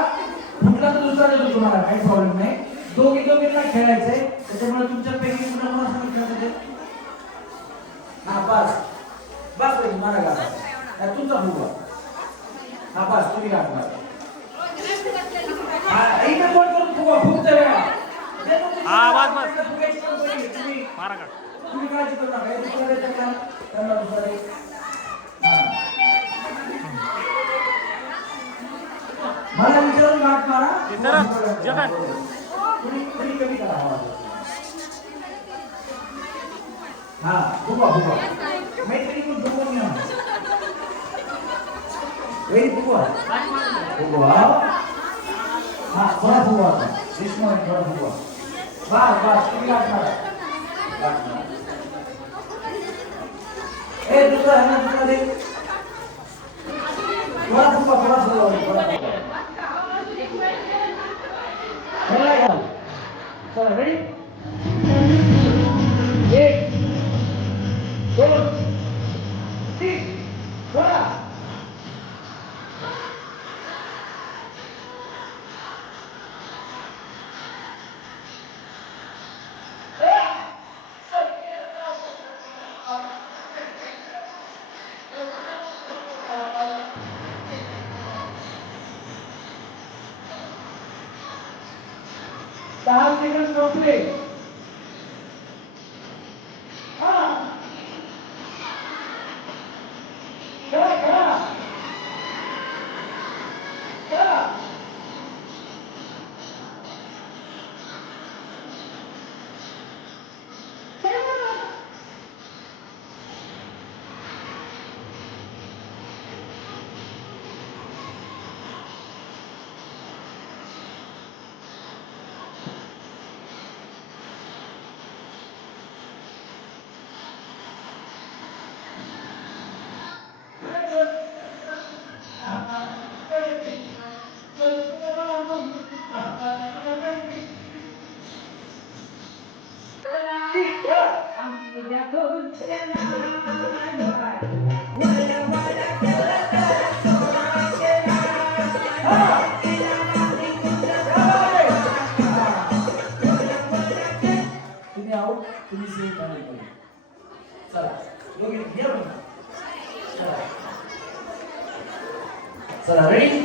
फुटला तर दुसरा देतो तुम्हाला काही प्रॉब्लेम नाही दोघींना खेळायचंय त्याच्यामुळे तुमच्यापैकी कुणाला खेळायचं हा बस बस पाहिजे मला गाडा तुमचा फुगवा हा बस तुम्ही गाठणार इथे कोण करून फुगवा फुगतोय तुम्ही काळजी करू नका दुसरा द्यायचं का त्यांना दुसरा दे मला विचारून गाठ मारा तुम्ही कमी करा हा फुगवा फुगवा मैत्री पण फुगवून घ्या वेरी फुगवा फुगवा हा थोडा फुगवा कृष्ण थोडा फुगवा बस बस तुम्ही गाठ मारा ए दुसरा है ना दुसरा दे थोड़ा फुगवा चला रेडी 1 2 3 थोड़ा Tahan seconds roughly. चला रेडी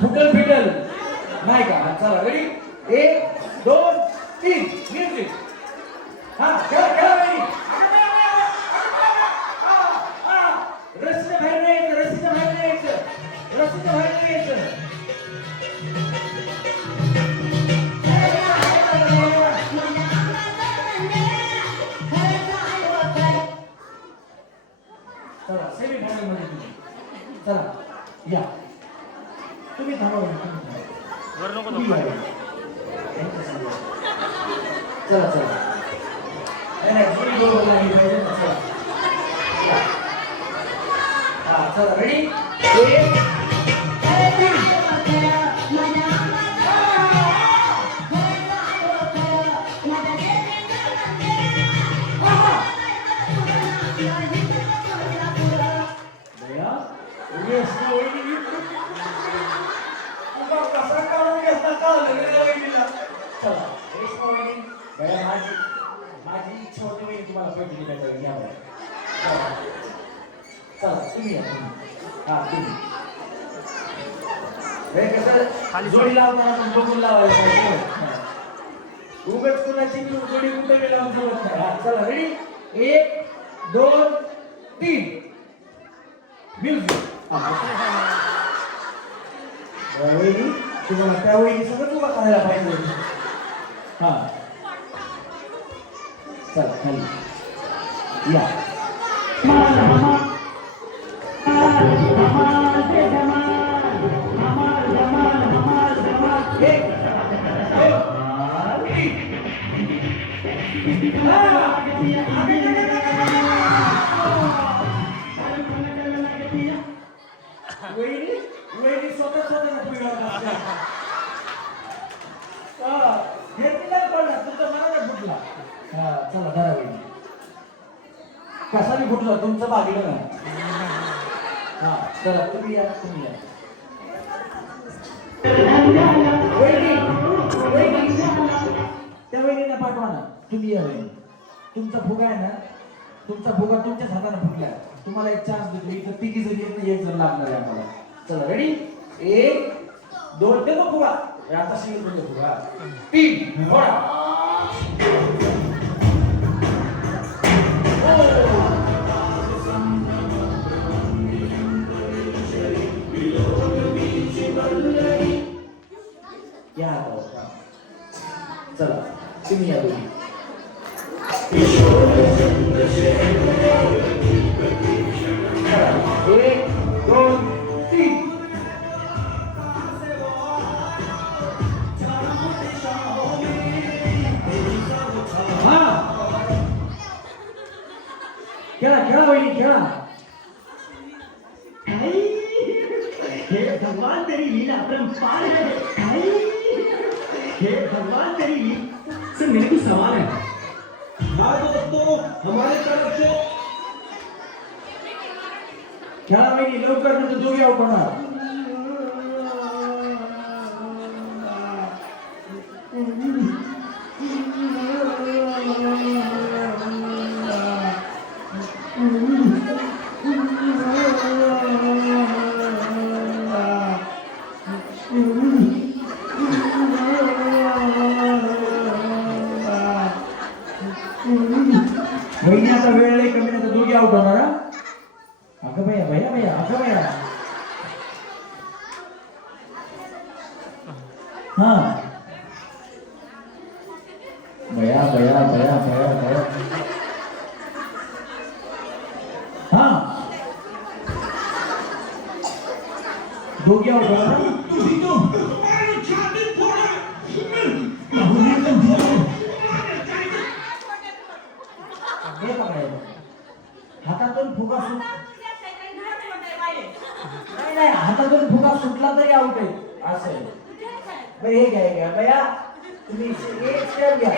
फुटल फिटल नाही का चला रेडी 1 2 3 म्युझिक हा खेळा खेळा रेडी रस्सीच्या बाहेर नाही यायचं रस्सीच्या बाहेर नाही यायचं रस्सीच्या बाहेर नाही यायचं चला सेमी फायनल मध्ये चला या तुम्ही थांबा वर नको चला चला नाही जोडी बरोबर नाही पाहिजे चला हा चला रेडी 1 2 3 रेश्मा वहिनी तुला कसा काढून घेतला कळलं नाही रे वहिनीला. चला रेश्मा वहिनी बया माझी इच्छा होती वहिनी तुम्हाला पैसे द्यायला घ्या बरं. चला तुम्ही या हा तुम्ही हे कसं जोडी लावताना पण बघून लावायला पाहिजे. उगाच कुणाची जोडी कुठे लावून जमत नाही. हा, चला रेडी 1 2 3 म्युझिक. वहिनी तुम्हाला त्या वहिनी सगळं तुला करायला पाहिजे. हा चल खाली या. वहिनी स्वतः हे तिला पडला तुमचा मला फुटला. हा चला धरा वहिनी. कसा बी फुटला तुमचं भागलं ना. हा चला तुम्ही या तुम्ही या. वहिनी त्या वहिनीला पाठवा ना. तुम्ही या वहिनी. तुमचा फुगा आहे ना तुमचा फुगा तुमच्याच हाताने फुटला. तुम्हाला एक चान्स देतो. इथं तिघी जरी येत नाही एक जण लागणार आहे आम्हाला. चला रेडी 1 2 देतो फुगा. आता शिकवतो फुगा 3 घोडा. या चला तुम्ही या दोघी. 1 2 3 खेळा वहिनी खेळा. हे भगवान तेरी लीला अपरंपार है। हे भगवान तेरी लीला। सर मेरे कुछ सवाल है। हाँ तो दोस्तों हमारे तरफ से खेळा वहिनी लवकर म्हणजे दोघे आउट होणार. वहिनी आता वेळ लई कमी नाही तर दोघे आउट होणार. अगं भैया भैया भैया अगं भैया. हा भैया भैया भैया भैया भैया. हा दोघे आउट होणार. हे पकडायचं हातातून फुगा सुट नाही हातातून फुगा सुटला तरी आउट आहे असं आहे. बरं हे घ्या भैया तुम्ही एक स्टेप घ्या.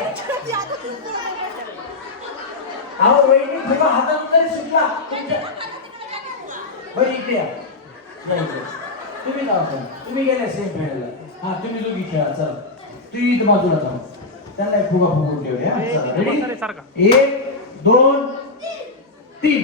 अहो वहिनी फुगा हातातून तरी सुटला बरं इकडे या. तुम्ही का तुम्ही गेल्या सेम खेळायला. हा तुम्ही दोघी खेळा. चला तुम्ही इथं बाजूला जाऊ. त्यांना एक फुगा फुगून ठेवूया. रेडी 1 2 3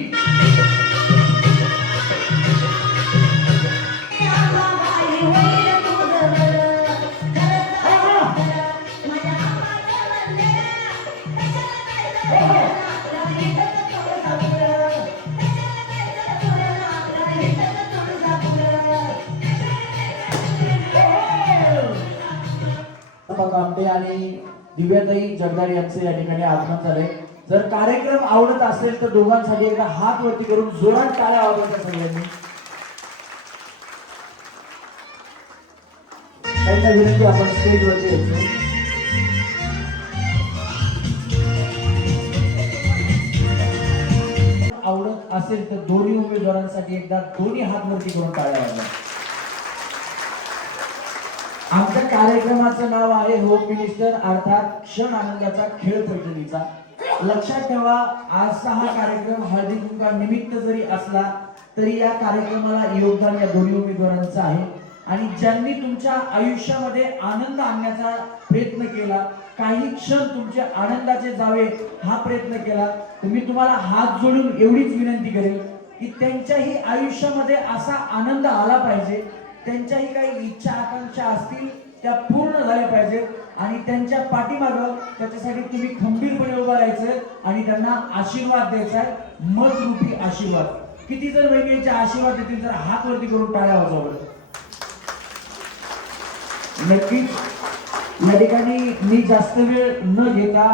कामटे आणि दिव्याताई जगदार यांचे या ठिकाणी आगमन झाले. जर कार्यक्रम आवडत असेल तर दोघांसाठी एकदा हात वरती करून जोरात टाळ्या वाजवायच्या सगळ्यांनी. त्यांना विनंती आपण स्टेज वरती यायचं. आवडत असेल तर दोन्ही उमेदवारांसाठी एकदा दोन्ही हात वरती करून टाळ्या वाजवा. आमच्या कार्यक्रमाचं नाव आहे होम मिनिस्टर अर्थात क्षण आनंदाचा खेळ पैठणीचा. लक्षात ठेवा आजचा हा कार्यक्रम हळदी कुंका निमित्त जरी असला तरी या कार्यक्रमाला योगदान या दोन्ही उमेदवारांचं आहे. आणि ज्यांनी तुमच्या आयुष्यामध्ये आनंद आणण्याचा प्रयत्न केला, काही क्षण तुमचे आनंदाचे जावे हा प्रयत्न केला, तर मी तुम्हाला हात जोडून एवढीच विनंती करेन की त्यांच्याही आयुष्यामध्ये असा आनंद आला पाहिजे, त्यांच्याही काही इच्छा आकांक्षा असतील त्या पूर्ण झाल्या पाहिजेत आणि त्यांच्या पाठीमागं त्याच्यासाठी तुम्ही खंबीरपणे उभं राहायचं आणि त्यांना आशीर्वाद द्यायचा आहे, मतरूपी आशीर्वाद. किती जण वैद्यांचे आशीर्वाद देतील जर हात वरती करून टाळ्या वाजवा. नक्कीच या ठिकाणी मी जास्त वेळ न घेता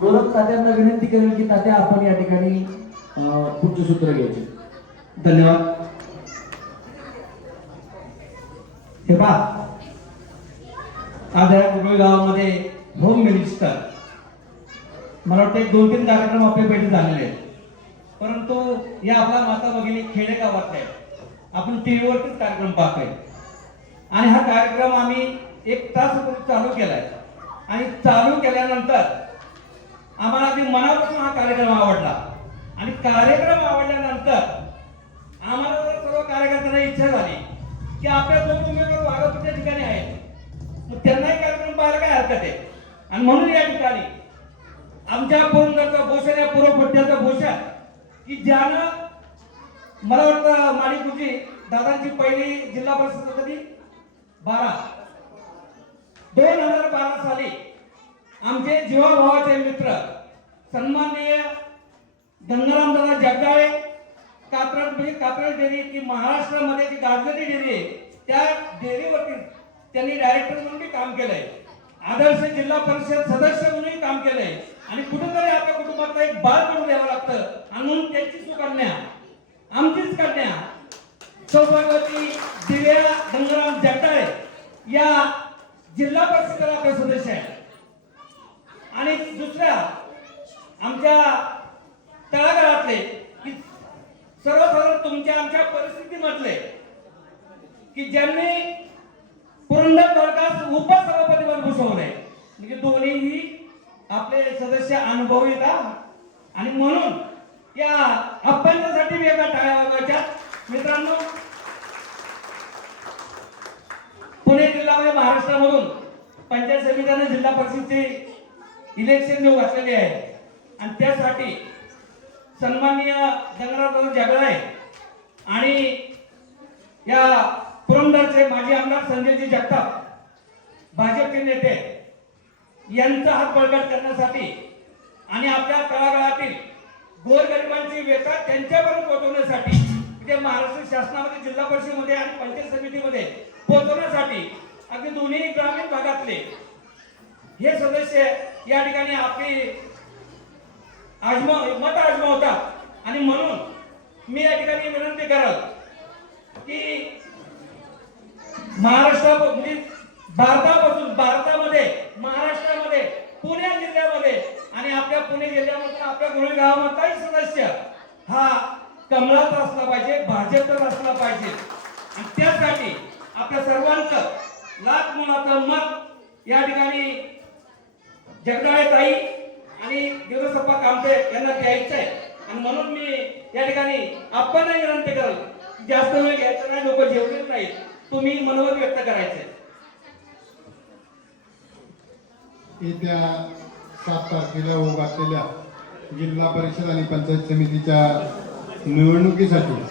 गोरख तात्यांना विनंती करेन की तात्या आपण या ठिकाणी पुढचे सूत्र घ्यायचे. धन्यवाद. हे पहा, आज या कुंभे गावामध्ये होम मिनिस्टर मला वाटतं 2-3 कार्यक्रम आपल्या पेटी झालेले आहेत, परंतु या आपल्या माता भगिनी खेडेगावात आहेत. आपण टीव्हीवरतीच कार्यक्रम पाहतोय आणि हा कार्यक्रम आम्ही 1 तास चालू केलाय आणि चालू केल्यानंतर आम्हाला अगदी मनापासून हा कार्यक्रम आवडला आणि कार्यक्रम आवडल्यानंतर आम्हाला सर्व कार्यकर्त्यांना इच्छा झाली की आपल्या 2 उमेदवार वाघापूरच्या ठिकाणी आहेत, मग त्यांनाही कार्यक्रम पाहायला काय हरकत आहे. आणि म्हणून या ठिकाणी आमच्या पुरंदरचा भूषण या पूर्वपट्ट्याचा भूषण की ज्यानं मला वाटतं माणिकपूरची दादांची पहिली जिल्हा परिषद कधी 2012 साली आमचे जीवाभावाचे मित्र सन्माननीय गंगाराम दादा जगदाळे कात्रज डेअरी की महाराष्ट्रामध्ये जी गाजलेली डेअरी आहे त्या डेअरीवरती त्यांनी डायरेक्टर म्हणून काम केलंय, आदर्श जिल्हा परिषद सदस्य म्हणूनही काम केलंय आणि कुठेतरी आपल्या कुटुंबातला एक बाळ करून द्यावं लागतं आणि म्हणून त्यांची सुकन्या आमचीच कन्या सौभाग्यवती दिव्या गंगाराम जगदाळे या जिल्हा परिषदेला आपले सदस्य आहेत. आणि दुसऱ्या आमच्या तळागाळातले की सर्वसाधारण तुमच्या आमच्या परिस्थितीमधले की ज्यांनी पुरंदर तालुक्यात उपसभापतीवर भूषवलंय, म्हणजे दोन्हीही आपले सदस्य अनुभवी आहेत आणि म्हणून या अभ्यंतरासाठी वेगळ्या टाळ्या वाजवायच्या. मित्रांनो, पुणे जिल्हा व महाराष्ट्रामधून पंचायत समितीने जिल्हा परिषदचे इलेक्शन देऊ घातलेले आहे आणि त्यासाठी सन्माननीय गंगाराम जगदाळे आणि या पुरंदरचे माजी आमदार संजयजी जगताप भाजपचे नेते यांचा हात बळकट करण्यासाठी आणि आपल्या तळागाळातील गोरगरिबांची व्यथा त्यांच्यापर्यंत पोहोचवण्यासाठी ते महाराष्ट्र शासनामध्ये जिल्हा परिषदेमध्ये आणि पंचायत समितीमध्ये पोहोचवण्यासाठी अगदी दोन्ही ग्रामीण भागातले हे सदस्य या ठिकाणी आपली मत आजमावतात आणि म्हणून मी या ठिकाणी विनंती करत की महाराष्ट्रामध्ये भारतामध्ये महाराष्ट्रामध्ये पुणे जिल्ह्यामध्ये आणि आपल्या पुणे जिल्ह्यामध्ये आपल्या गुरुळ गावामधलाही सदस्य हा कमळाचा असला पाहिजे, भाजपचा असला पाहिजे आणि त्यासाठी आपल्या सर्वांचं लाख मोलाचं मत या ठिकाणी जगदाळे ताई आणि दिवसप्पा कामते यांना द्यायचं आहे आणि म्हणून मी या ठिकाणी आपणही विनंती करेल जास्त वेळ घ्यायचा नाही, लोक जेवलेच नाहीत, तुम्ही मनोगत व्यक्त करायचे. येत्या 7 तारखेला होऊ घातलेल्या जिल्हा परिषद आणि पंचायत समितीच्या निवडणुकीसाठी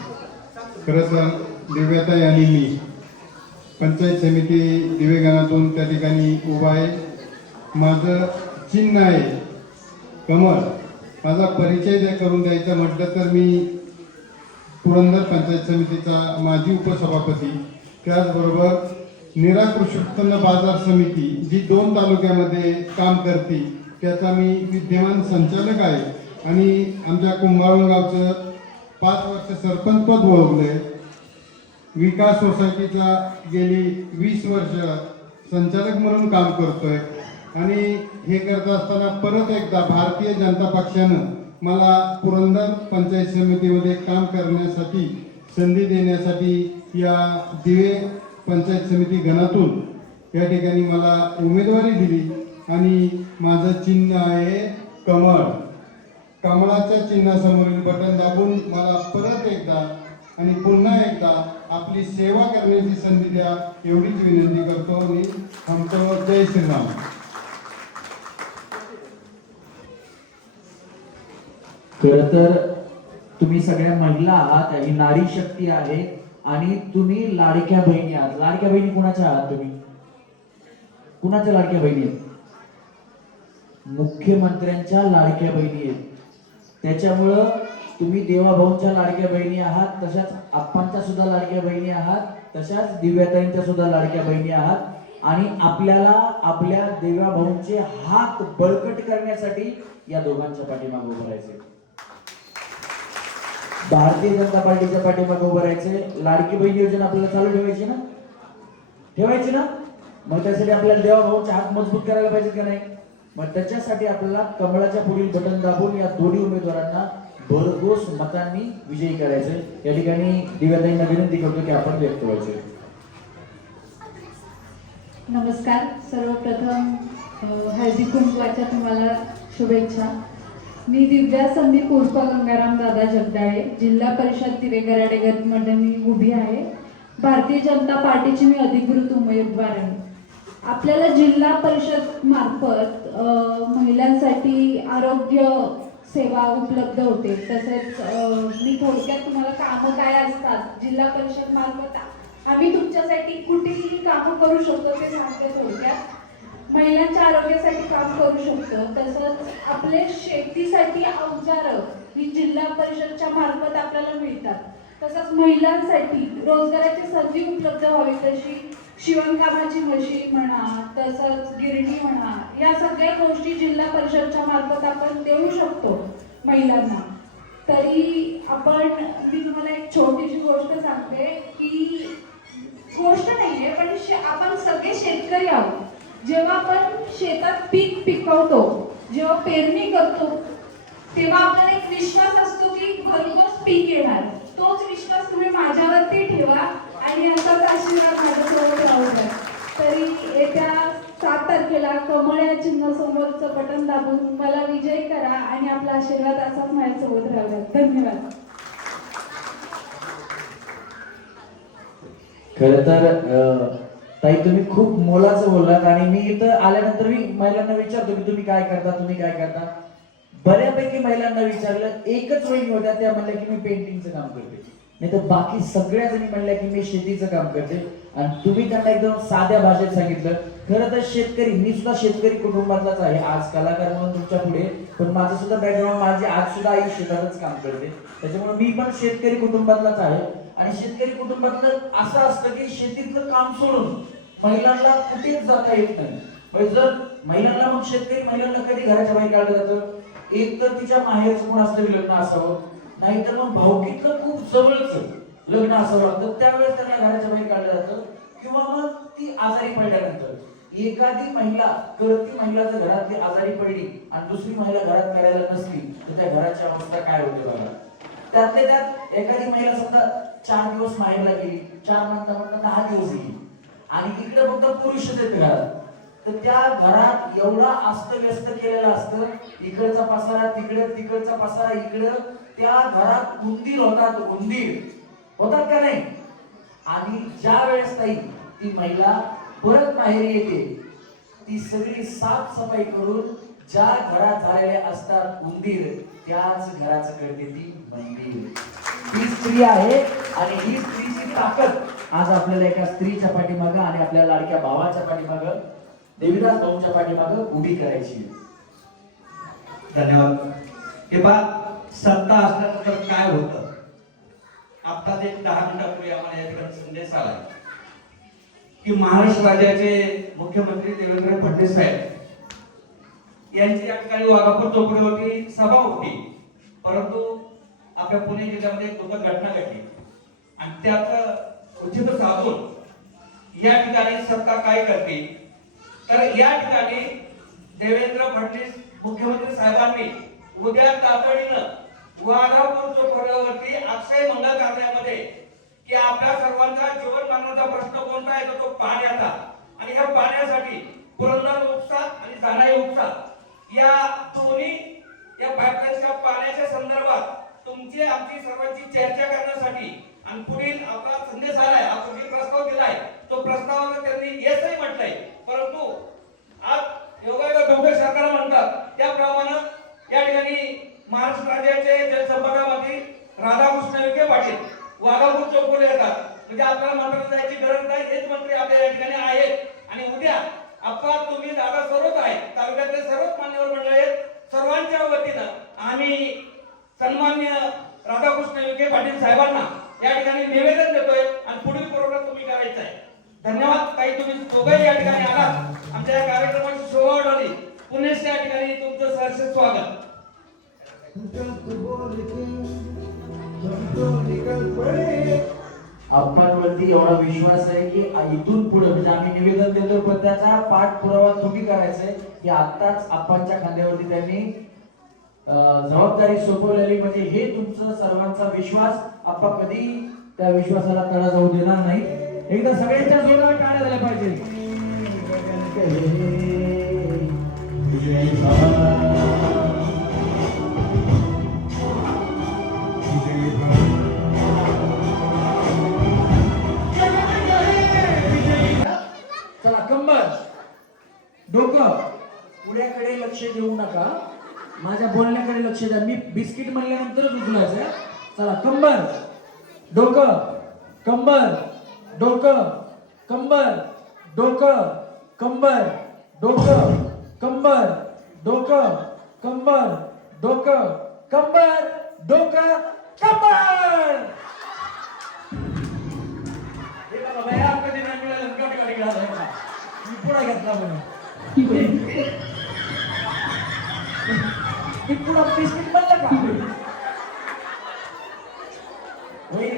खरं तर दिव्याताई आणि मी पंचायत समिती दिवेगानातून त्या ठिकाणी उभा आहे. माझं चिन्ह आहे कमळ. माझा परिचय करून द्यायचा म्हटलं तर मी पुरंदर पंचायत समितीचा माजी उपसभापती, त्याचबरोबर निरा कृषी उत्पन्न बाजार समिती जी 2 तालुक्यामध्ये काम करते त्याचा मी विद्यमान संचालक आहे आणि आमच्या कुंभाळवण गावचं 5 वर्ष सरपंच पद भोगलंय. विकास सोसायटीचा गेली 20 वर्ष संचालक म्हणून काम करतोय आणि हे करत असताना परत एकदा भारतीय जनता पक्षानं मला पुरंदर पंचायत समितीमध्ये काम करण्यासाठी संधी देण्यासाठी या दिवे पंचायत समिती गणातून या ठिकाणी मला उमेदवारी दिली आणि माझं चिन्ह आहे कमळ. कमळाच्या चिन्हासमोरील बटन दाबून मला परत एकदा आणि पुन्हा एकदा आपली सेवा करण्याची संधी द्या एवढीच विनंती करतो आणि थांबतो. जय श्रीराम. खर तर तुम्ही सगळ्या महिला आहात, ही नारी शक्ती आहे आणि तुम्ही लाडक्या बहिणी आहात. लाडक्या बहिणी कुणाच्या आहात तुम्ही? कुणाच्या लाडक्या बहिणी आहेत? मुख्यमंत्र्यांच्या लाडक्या बहिणी आहेत. त्याच्यामुळं तुम्ही देवाभाऊंच्या लाडक्या बहिणी आहात, तशाच आप्पांच्या सुद्धा लाडक्या बहिणी आहात, तशाच दिव्याताईंच्या सुद्धा लाडक्या बहिणी आहात आणि आपल्याला आपल्या देवाभाऊंचे हात बळकट करण्यासाठी या दोघांच्या पाठीमागे उभं राहायचे. भारतीय जनता पार्टीच्या पाठीमागे उभं राहायचे. लाडकी बहीण योजना आपल्याला चालू ठेवायची ना? ठेवायची ना? मग त्यासाठी आपल्याला देवाभाऊंचे हात मजबूत करायला पाहिजे का नाही? मग त्याच्यासाठी आपल्याला कमळाच्या पुढील बटन दाबून या दोन्ही उमेदवारांना भरघोस मतांनी विजयी करायचे. या ठिकाणी दिव्याताईंना विनंती करतो की आपण व्यक्त व्हायचे. नमस्कार. सर्वप्रथम हळदी कुंकवाच्या तुम्हाला शुभेच्छा. मी दिव्या संदीप उर्फ गंगाराम दादा जगदाळे, जिल्हा परिषद दिवेकराडे गटमध्ये मी उभी आहे. भारतीय जनता पार्टीची मी अधिकृत उमेदवार आहे. आपल्याला जिल्हा परिषद मार्फत महिलांसाठी आरोग्य सेवा उपलब्ध होते. तसेच मी थोडक्यात तुम्हाला कामं काय असतात जिल्हा परिषद मार्फत आम्ही तुमच्यासाठी कुठेही कामं करू शकतो ते सांगते थोडक्यात. महिलांच्या आरोग्यासाठी काम करू शकतो. तसंच आपले शेतीसाठी अवजारं ही जिल्हा परिषदच्या मार्फत आपल्याला मिळतात. तसंच महिलांसाठी रोजगाराची संधी उपलब्ध व्हावी तशी शिवणकामाची मशीन म्हणा, तसंच गिरणी म्हणा, या सगळ्या गोष्टी जिल्हा परिषदच्या मार्फत आपण देऊ शकतो महिलांना. तरी मी तुम्हाला एक छोटीशी गोष्ट सांगते की गोष्ट नाहीये पण आपण सगळे शेतकरी आहोत. जेव्हा आपण शेतात पीक पिकवतो, जेव्हा पेरणी करतो, तेव्हा आपल्याला एक विश्वास असतो की भरघोस पीक येणार. तोच विश्वास तुम्ही माझ्यावरती ठेवा आणि असाच आशीर्वाद माझ्यासोबत राहू द्या. तरी येत्या 7 तारखेला कमळ या चिन्ह समोरचं बटन दाबून मला विजयी करा आणि आपला आशीर्वाद असाच माझ्यासोबत राहू द्या. धन्यवाद. खर तर ताई तुम्ही खूप मोलाचं बोललात आणि मी इथं आल्यानंतर मी महिलांना विचारतो की तुम्ही काय करता. बऱ्यापैकी महिलांना विचारलं, एकच वहिनी होत्या त्या म्हणल्या की मी पेंटिंगचं काम करते, नाही तर बाकी सगळ्या जणी म्हणल्या की मी शेतीचं काम करते. आणि तुम्ही त्यांना एकदम साध्या भाषेत सांगितलं. खरं तर शेतकरी, मी सुद्धा शेतकरी कुटुंबातलाच आहे, आज कलाकार म्हणून तुमच्या पुढे, पण माझं सुद्धा बॅकग्राऊंड, माझी आज सुद्धा आई शेतातच काम करते, त्याच्यामुळे मी पण शेतकरी कुटुंबातलाच आहे. आणि शेतकरी कुटुंबातलं असं असतं की शेतीतलं काम सोडून महिलांना कुठेच जाता येत नाही. जर महिलांना, मग शेतकरी महिलांना कधी घराच्या बाहेर काढलं जातं? एक तर तिच्या माहेरचं कोण असलं लग्न असावं, नाहीतर मग भाऊकीतलं खूप जवळच लग्न असावं लागतं, त्यावेळेस त्यांना घराच्या बाहेर काढलं जातं. किंवा मग ती आजारी पडल्यानंतर एखादी महिला करती महिला जर घरातली आजारी पडली आणि दुसरी महिला घरात करायला नसली तर त्या घराची अवस्था काय होते बघा. त्यातले त्यात एखादी महिला समजा 4 दिवस माहेरला गेली, 4 म्हणता 10 दिवस गेली आणि इकडे फक्त पुरुषच आहेत घरात, तर त्या घरात एवढा अस्तव्यस्त केलेला असतं, इकडचा पसारा तिकडे, तिकडचा पसारा इकडं, त्या घरात उंदीर होतात का नाही? आणि ज्या वेळेस ताई ती महिला परत माहेरी येते, ती सगळी साफसफाई करून ज्या घरात झालेले असतात उंदीर, त्याच घराचं करते ती मंदिर. ही स्त्री आहे आणि ही स्त्रीची ताकद आज आपल्याला एका स्त्रीच्या पाठीमागं आणि आपल्या लाडक्या भावाच्या पाठीमागं, देवीदास भाऊच्या पाठीमागं उभी करायची. धन्यवाद. हे पहा, सत्ता असल्यानंतर काय होतं, आत्ताच एक 10 मिनिटापूर्वी आम्हाला या ठिकाणी संदेश आला की महाराष्ट्र राज्याचे मुख्यमंत्री देवेंद्र फडणवीस साहेब यांची या ठिकाणी वाघापूर चौकडीवरती सभा होती, परंतु आपल्या पुणे जिल्ह्यामध्ये एक दुःखद घटना घडली आणि त्याचं औचित्य साधून या ठिकाणी सत्ता काय करते, तर या ठिकाणी देवेंद्र फडणवीस मुख्यमंत्री साहेबांनी उद्या तातडीनं वाघापूर चौकडीवरती अक्षय मंगल कार्यालयामध्ये की आपल्या सर्वांचा जीवन मरणाचा प्रश्न कोणता आहे, तो पाण्याचा, आणि ह्या पाण्यासाठी पुरंदर उपसा आणि जाणाई उपसा या दोन्ही या पाईपलाईनच्या पाण्याच्या संदर्भात तुमची आमची सर्वांची चर्चा करण्यासाठी आणि पुढील आपला संदेश आलाय, आपण जे प्रस्ताव दिलाय तो प्रस्तावाला त्यांनी येसही म्हटलंय, परंतु आज योगायोग दोघे सरकार म्हणतात त्याप्रमाणे या ठिकाणी महाराष्ट्र राज्याचे जलसंपदा मंत्री राधाकृष्ण विखे पाटील वाघापूर चौकोले येतात. म्हणजे आपल्याला मंत्रालयात जायची गरज नाही, हेच मंत्री आपल्या या ठिकाणी आहेत. आणि उद्या आपण तुम्ही दादा सर्वच आहे, तालुक्यातले सर्वच मान्यवर मंडळी आहेत, सर्वांच्या वतीनं आम्ही सन्मान्य राधाकृष्ण विखे पाटील साहेबांना या ठिकाणी निवेदन देतोय आणि पुढील प्रोग्राम तुम्ही करायचा आहे. धन्यवाद ताई, तुम्ही दोघंही या ठिकाणी आलात, आमच्या या कार्यक्रमाची शोभा वाढवली. पुण्याच्या या ठिकाणी तुमचं सहर्ष स्वागत. आप्पांवरती एवढा विश्वास आहे की इथून पुढे म्हणजे आम्ही निवेदन देतो, पण त्याचा पाठपुरावा तुम्ही करायचा आहे की आताच आप्पांच्या खांद्यावरती त्यांनी जबाबदारी सोपवलेली. म्हणजे हे तुमचं सर्वांचा विश्वास, आप्पा कधी त्या विश्वासाला तडा जाऊ देणार नाही. एकदा सगळ्यांच्या जोरावर टाळ्या झाल्या पाहिजे. चला कंबर डोकं पुढ्याकडे लक्ष देऊ नका, माझ्या बोलण्याकडे लक्ष द्या. मी बिस्किट म्हणल्यानंतरच उचलायचं. चला कंबर डोकं, कंबर डोकं, कंबर डोकं, कंबर डोकं, कंबर डोकं, कंबर डोकं, कंबर डोकं, कंबर. हे बघा बाया, कधी नाही मिळालं गाडी घालायचा, मी पुढे घेतला म्हणून पुढं बिस्किट बनलं का?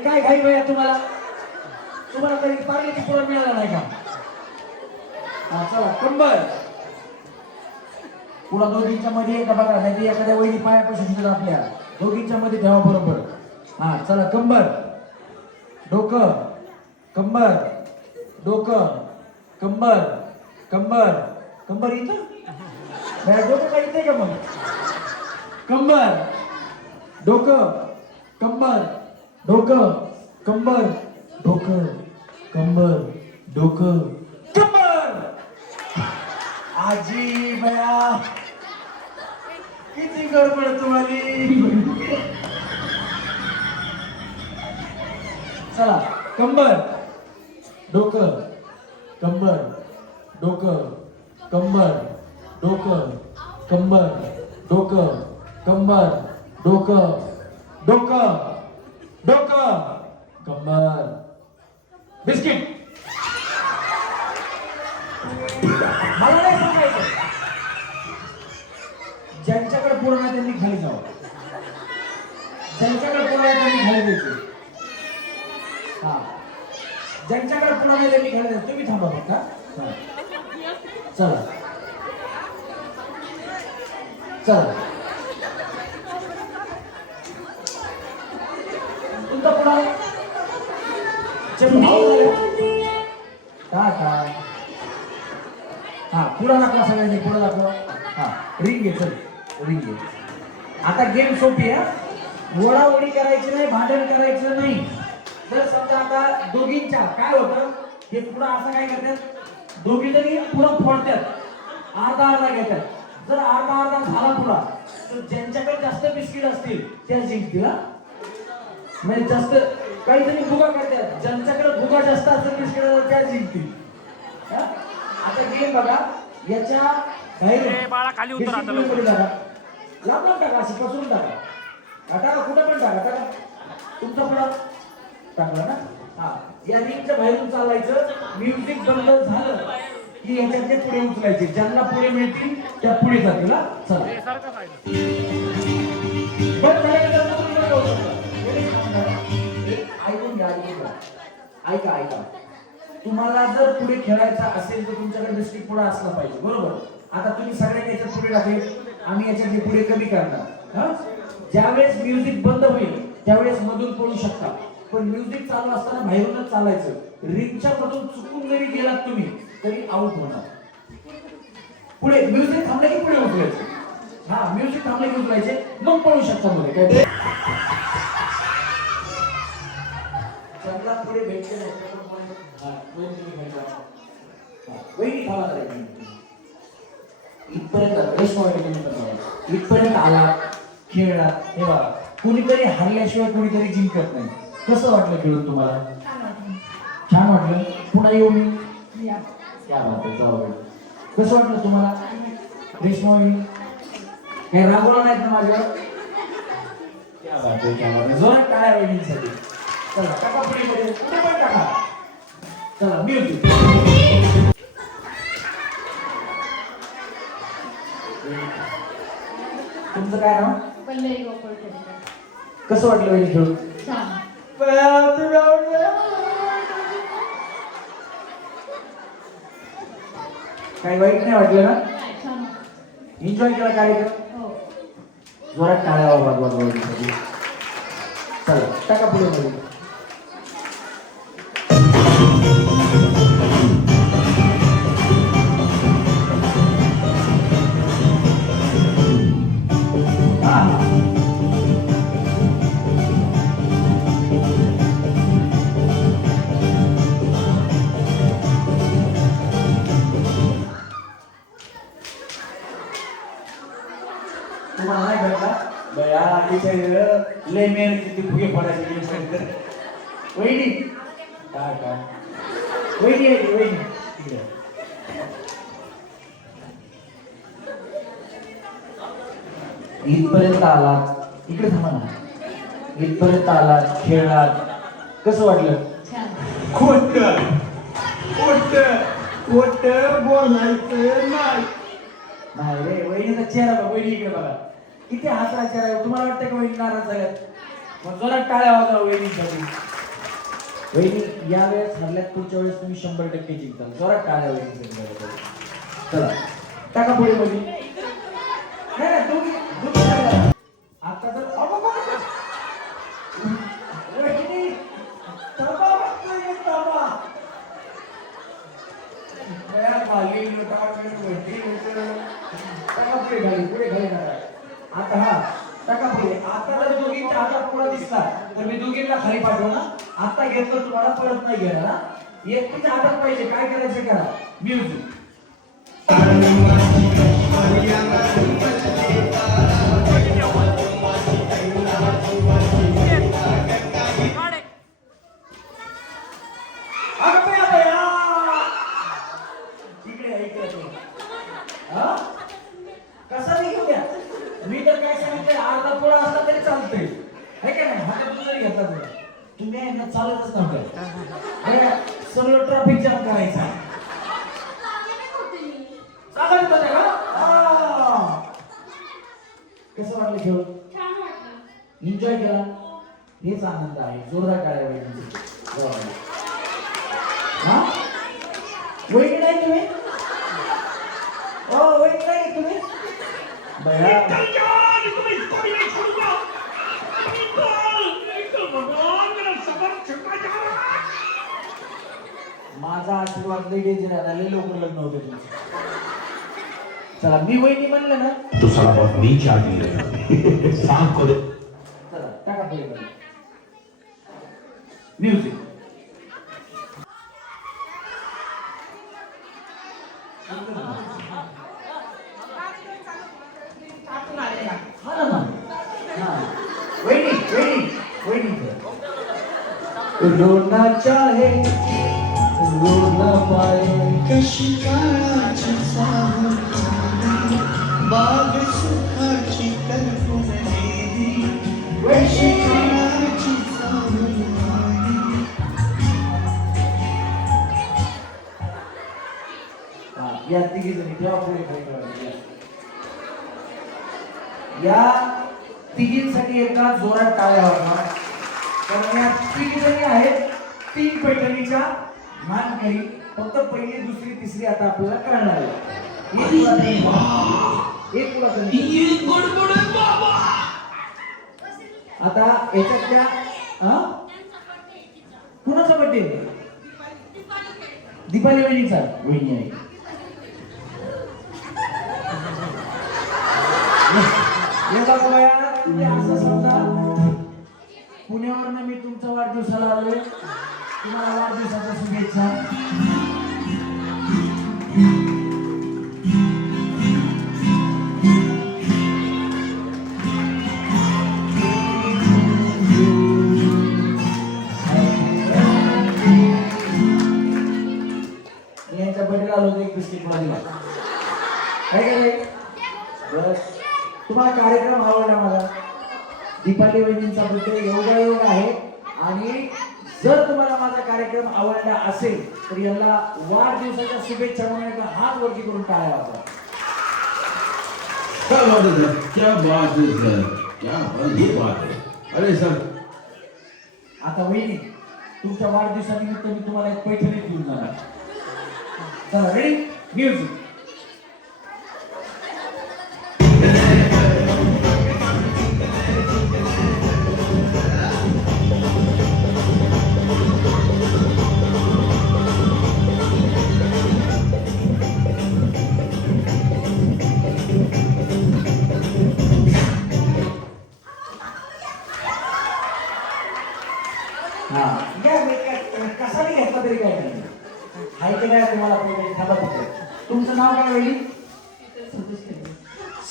काय घाई भैया तुम्हाला कधी पार्लेची पुरण मिळाला नाही का? हा चला कंबर पुढा दोघींच्या मध्ये एका बघा, नाही एखाद्या वहिनी पायापासून सुद्धा आपल्या दोघींच्या मध्ये ठेवा बरोबर. हा चला कंबर डोकं, कंबर डोकं, कंबर कंबर कंबर इथं डोकं काय इथे का मग? कंबर डोकं, कंबर डोकं, कंबर डोकं, कंबर डोकं, कंबर. आजी बया किती गडबड तुम्हाला. चला कंबर डोकं, कंबर डोकं, कंबर डोकं, कंबर डोकं, कंबर डोकं, डोकं डोकं, कंबर. बिस्किट मला नाही सांगायचं, ज्यांच्याकडे पूर्ण आहे त्यांनी खाली जावं, ज्यांच्याकडे पूर्ण आहे त्यांनी खाली द्यायचे. हा ज्यांच्याकडे पूर्ण आहे त्यांनी खाली द्यायचं. तुम्ही थांबा फक्त. चला चला तुमचा पुढा काय हा पुढा दाखवा सगळ्यांनी, पुढा दाखवा. हा रिंग घे, चल रिंग घे. आता गेम सोपी आहे, ओढाओढी करायची नाही, भांडण करायचं नाही. जर समजा आता दोघींच्या काय होतं, हे पुढं असं काय करतात, दोघी जरी पुढं फोडतात, अर्धा अर्धा घेतात. जर अर्धा अर्धा झाला पुढा तर ज्यांच्याकडे जास्त बिस्किट असतील त्या जिंकतील. म्हणजे जास्त काहीतरी भुगा करतात, ज्यांच्याकडे भुगा जास्त असेल बिस्किट त्या जिंकतील. आता गेम बघा, याच्या बाहेर बिस्किट लांबून टाका, अशी पसरून टाका, टाका कुठं पण टाका, टाका तुमचा पुढा टाकला ना. हा या रिंगच्या बाहेरून चालायचं, म्युझिक बंद झालं की याच्यातले पुढे उचलायचे, ज्यांना पुढे मिळतील त्या पुढे जातील. चला ऐकून घ्या, ऐका ऐका. तुम्हाला जर पुढे खेळायचा असेल तर तुमच्याकडे बिस्किट पुढे असला पाहिजे, बरोबर. आता तुम्ही सगळ्यांनी याच्यात पुढे टाकले, आम्ही याच्यातले पुढे कमी करणार. ज्यावेळेस म्युझिक बंद होईल त्यावेळेस मधून पळू शकता, पण म्युझिक चालू असताना बाहेरूनच चालायचं. रिंगच्या मधून चुकून जरी गेलात तुम्ही तरी आउट होणार. पुढे म्युझिक थांबलं की पुढे उचलायचं. हा म्युझिक थांबले की उचलायचे, मग पळू शकता मध्ये काय जंगलात पुढे भेटले नाही तर पण हा दोन तुम्ही भेटला वहिनी थांबा तर एक मिनिट. इथपर्यंत इथपर्यंत आला खेळला हे बघा कुणीतरी हारल्याशिवाय कुणीतरी जिंकत नाही. कसं वाटलं खेळून तुम्हाला? छान वाटलं. पुन्हा येऊ मी या क्या बात आहे जाऊ. कसं वाटलं तुम्हाला? रेशमाई काही रागवलं नाहीत ना माझ्यावर? क्या बात आहे क्या बात आहे. जोरात टाळ्या वहिनींसाठी. चला टाका पुढे पुढे पुढे पण टाका. चला म्युझिक. तुमचं काय नाव? पल्लवी गोपाळ टेंबे. कसं वाटलं वहिनी खेळून? छान. काही वाईट नाही वाटलं ना? छान. एन्जॉय केला कार्यक्रम? हो. जोरात टाळ्या वाजवा. चला टाका पुढे मध्ये. तुम्हाला नाही भेटला बया लय मेहनत किती फुगे पडायचे गेले. वहिनी काय काय वहिनी आहे की वहिनी इकडे. इथपर्यंत आलात इकडे थांबा ना. इथपर्यंत आलात खेळलात कसं वाटलं? छान. खोट खोट खोट बोलायचं नाही. नाही रे वहिनीचा चेहरा बघ. वहिनी इकडे बघा किती हसरा चेहरा आहे. तुम्हाला वाटतं का वहिनी नाराज झाल्यात? मग जोरात टाळ्या वाजवा वहिनीसाठी. वहिनी यावेळेस हरल्यात पुढच्या वेळेस तुम्ही 100% जिंकताल. जोरात टाळ्या वहिनीसाठी. चला टाका पुढे वहिनी. नाही नाही दोघी टाळ्या. आता तर वहिनी थांबा म्हटलं थांबा. टाका पुढे घाली पुढे घाली नका. आता हा टाका पुढे. आता जर दोघींच्या हातात पुढे दिसला तर मी दोघींना खाली पाठवणार. आता घेतलं तुम्हाला परत नाही घेणार ना. एकटीच्या हातात पाहिजे काय करायचं करा. म्युझिक. कसा नाही घेऊ द्या. मी तर काय सांगितलं अर्धा पोळा असला तरी चालतंय है का नाही. हातातून जरी घेतला तुम्ही आहे ना चालतच नव्हतं. सगळं ट्रॅफिक जाम करायचा चालत होतं का? कसं वाटलं खेळून? छान वाटलं. एन्जॉय केला हेच आनंद आहे. जोरदार टाळ्या वहिनी. हा वहिनी नाही तुम्ही? ओ वहिनी नाही तुम्ही? बया माझा आशीर्वाद लय डेंजर आहे. लय लवकर लग्न होते तुमचं. चला मी वहिनी म्हणलं ना तो साला बहुत नीच आदमी है. सांप को चला टाका पुढे म्युझिक. हा ना हा वहिनी वहिनी वहिनी. रोना चाहे रोना पाए कशी काळाची सावली बाग सुखाची कल्पनेली कशी काळाची सावली. या तिघी जणी तेव्हा पुढे खाली. या तिघींसाठी एका जोरात टाळ्या वाजवा. कारण या तिघी जणी आहेत 3 पैठणीच्या मानकरी. फक्त पहिली दुसरी तिसरी आता आपल्याला कळणार आहे. एक आता याच्यातल्या कुणाचा बड्डे? दीपाली वहिनीचा. वहिनी आहे एवढा गोया तुम्ही असं समजा पुण्यावरनं मी तुमच्या वाढदिवसाला आलोय. तुम्हाला वाढदिवसाच्या शुभेच्छा. यांच्या बर्थडेला आलो एक बिस्किट मला दिला काय काय बस. तुम्हाला कार्यक्रम आवडला मला. दीपाली वहिनींचा बर्थडे योगायोग आहे आणि जर तुम्हाला माझा कार्यक्रम आवडला असेल तर याला वाढदिवसाच्या शुभेच्छा म्हणून एका हात वरती करून टाळ्या वाजवा. क्या बात है सर, क्या बात है सर, क्या ये बात है. अरे सर, आता वहिनी तुमच्या वाढदिवसानिमित्त मी तुम्हाला एक पैठणी घेऊन जाणार. चला रेडी म्युझिक. हा कसा नाही घेतला तरी काय नाही. हाय की नाही तुम्हाला थांबा तिथे. तुमचं नाव काय वहिनी?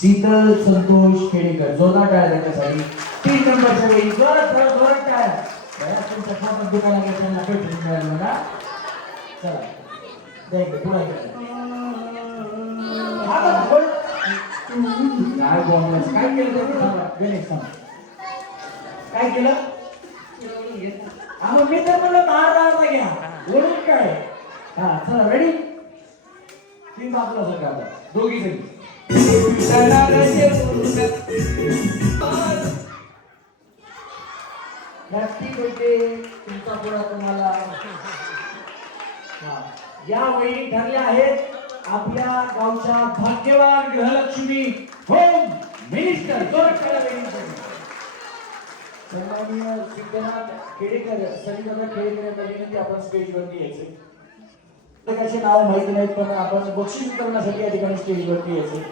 शीतल संतोष खेडेकर. जोरदार टाळ्या त्याच्यासाठी. 3 नंबरच्या वहिनी जोरात जोरात टाळ्या. तुमच्या फोन दुकानात घेतल्याला पैठणी मिळाली मला. चला द्यायचं पुढे काय बोलायचं काय केलं ते सांगा. गणेश सांग काय केलं. मी तर म्हणलं धार घ्या ओढून काय. हा चला रेडी. 3 बाजूला सगळं आता दोघी जणी. हॅपी बर्थडे तुमचा पुढा तुम्हाला. हा या वहिनी ठरल्या आहेत आपल्या गावच्या भाग्यवान गृहलक्ष्मी होम मिनिस्टर. सन्माननीय सिद्धनाथ खेडेकर सरिता खेडेकर यांना विनंती आपण स्टेजवरती यायचे. प्रत्येकाचे नाव माहिती नाहीत पण आपण बक्षीस करण्यासाठी या ठिकाणी स्टेजवरती यायचे.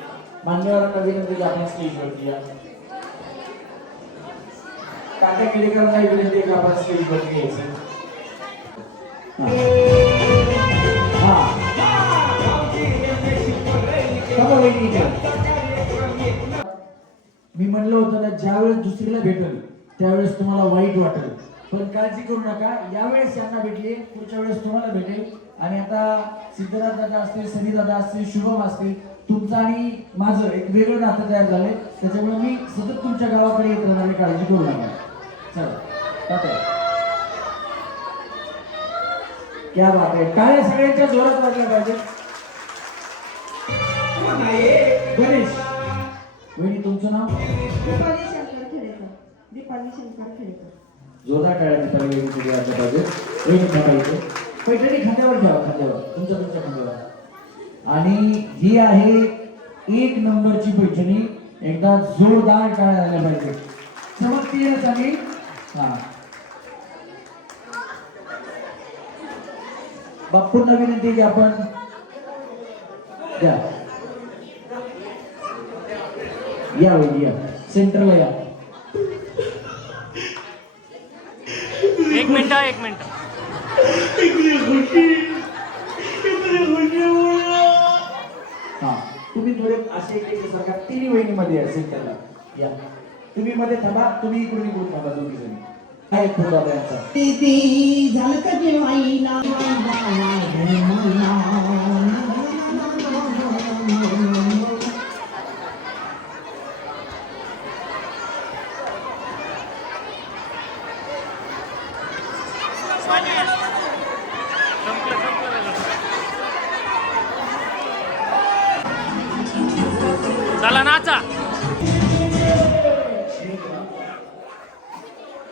मान्यवरांना विनंती की आपण स्टेजवरती या. काका खेडेकरांना विनंती की आपण स्टेजवरती यायचे. मी म्हणलं होतं ना ज्यावेळेस दुसरीला भेटेल त्यावेळेस तुम्हाला वाईट वाटेल पण काळजी करू नका. यावेळेस यांना भेटले पुढच्या वेळेस तुम्हाला भेटेल. आणि आता सिद्धनाथ दादा असतील सनी दादा असतील शुभम असतील तुमचं आणि माझं एक वेगळं नातं तयार झालंय. त्याच्यामुळे मी सतत तुमच्या गावाकडे येत राहणार. काळजी करू नका. चला क्या बात आहे. टाळ्या सगळ्यांच्या जोरात वाजल्या पाहिजे. गणेश वहिनी तुमचं नाव. दीपाली शंकर खेडेकर. दीपाली शंकर खेडेकर. जोरदार टाळ्या दीपाली वहिनी वाजल्या पाहिजे. वहिनी थांबायचे. पैठणी खांद्यावर घ्यावा खांद्यावर तुमच्या खांद्यावर. आणि ही आहे 1 नंबरची पैठणी. एकदा जोरदार टाळ्या झाल्या पाहिजे. चमकती आहे चांगली. हा बापूंना विनंती की आपण द्या. या वहिनी या सेंटरला या. 1 मिनिट. हा तुम्ही थोडे असे एक सरकार 3 वहिनीमध्ये या सेंटरला या. तुम्ही मध्ये थांबा. तुम्ही इकडून थांबा दोघी जणी. काय फोन दादा यांचा. दीदी झालं का जेवायला. चला नाचा.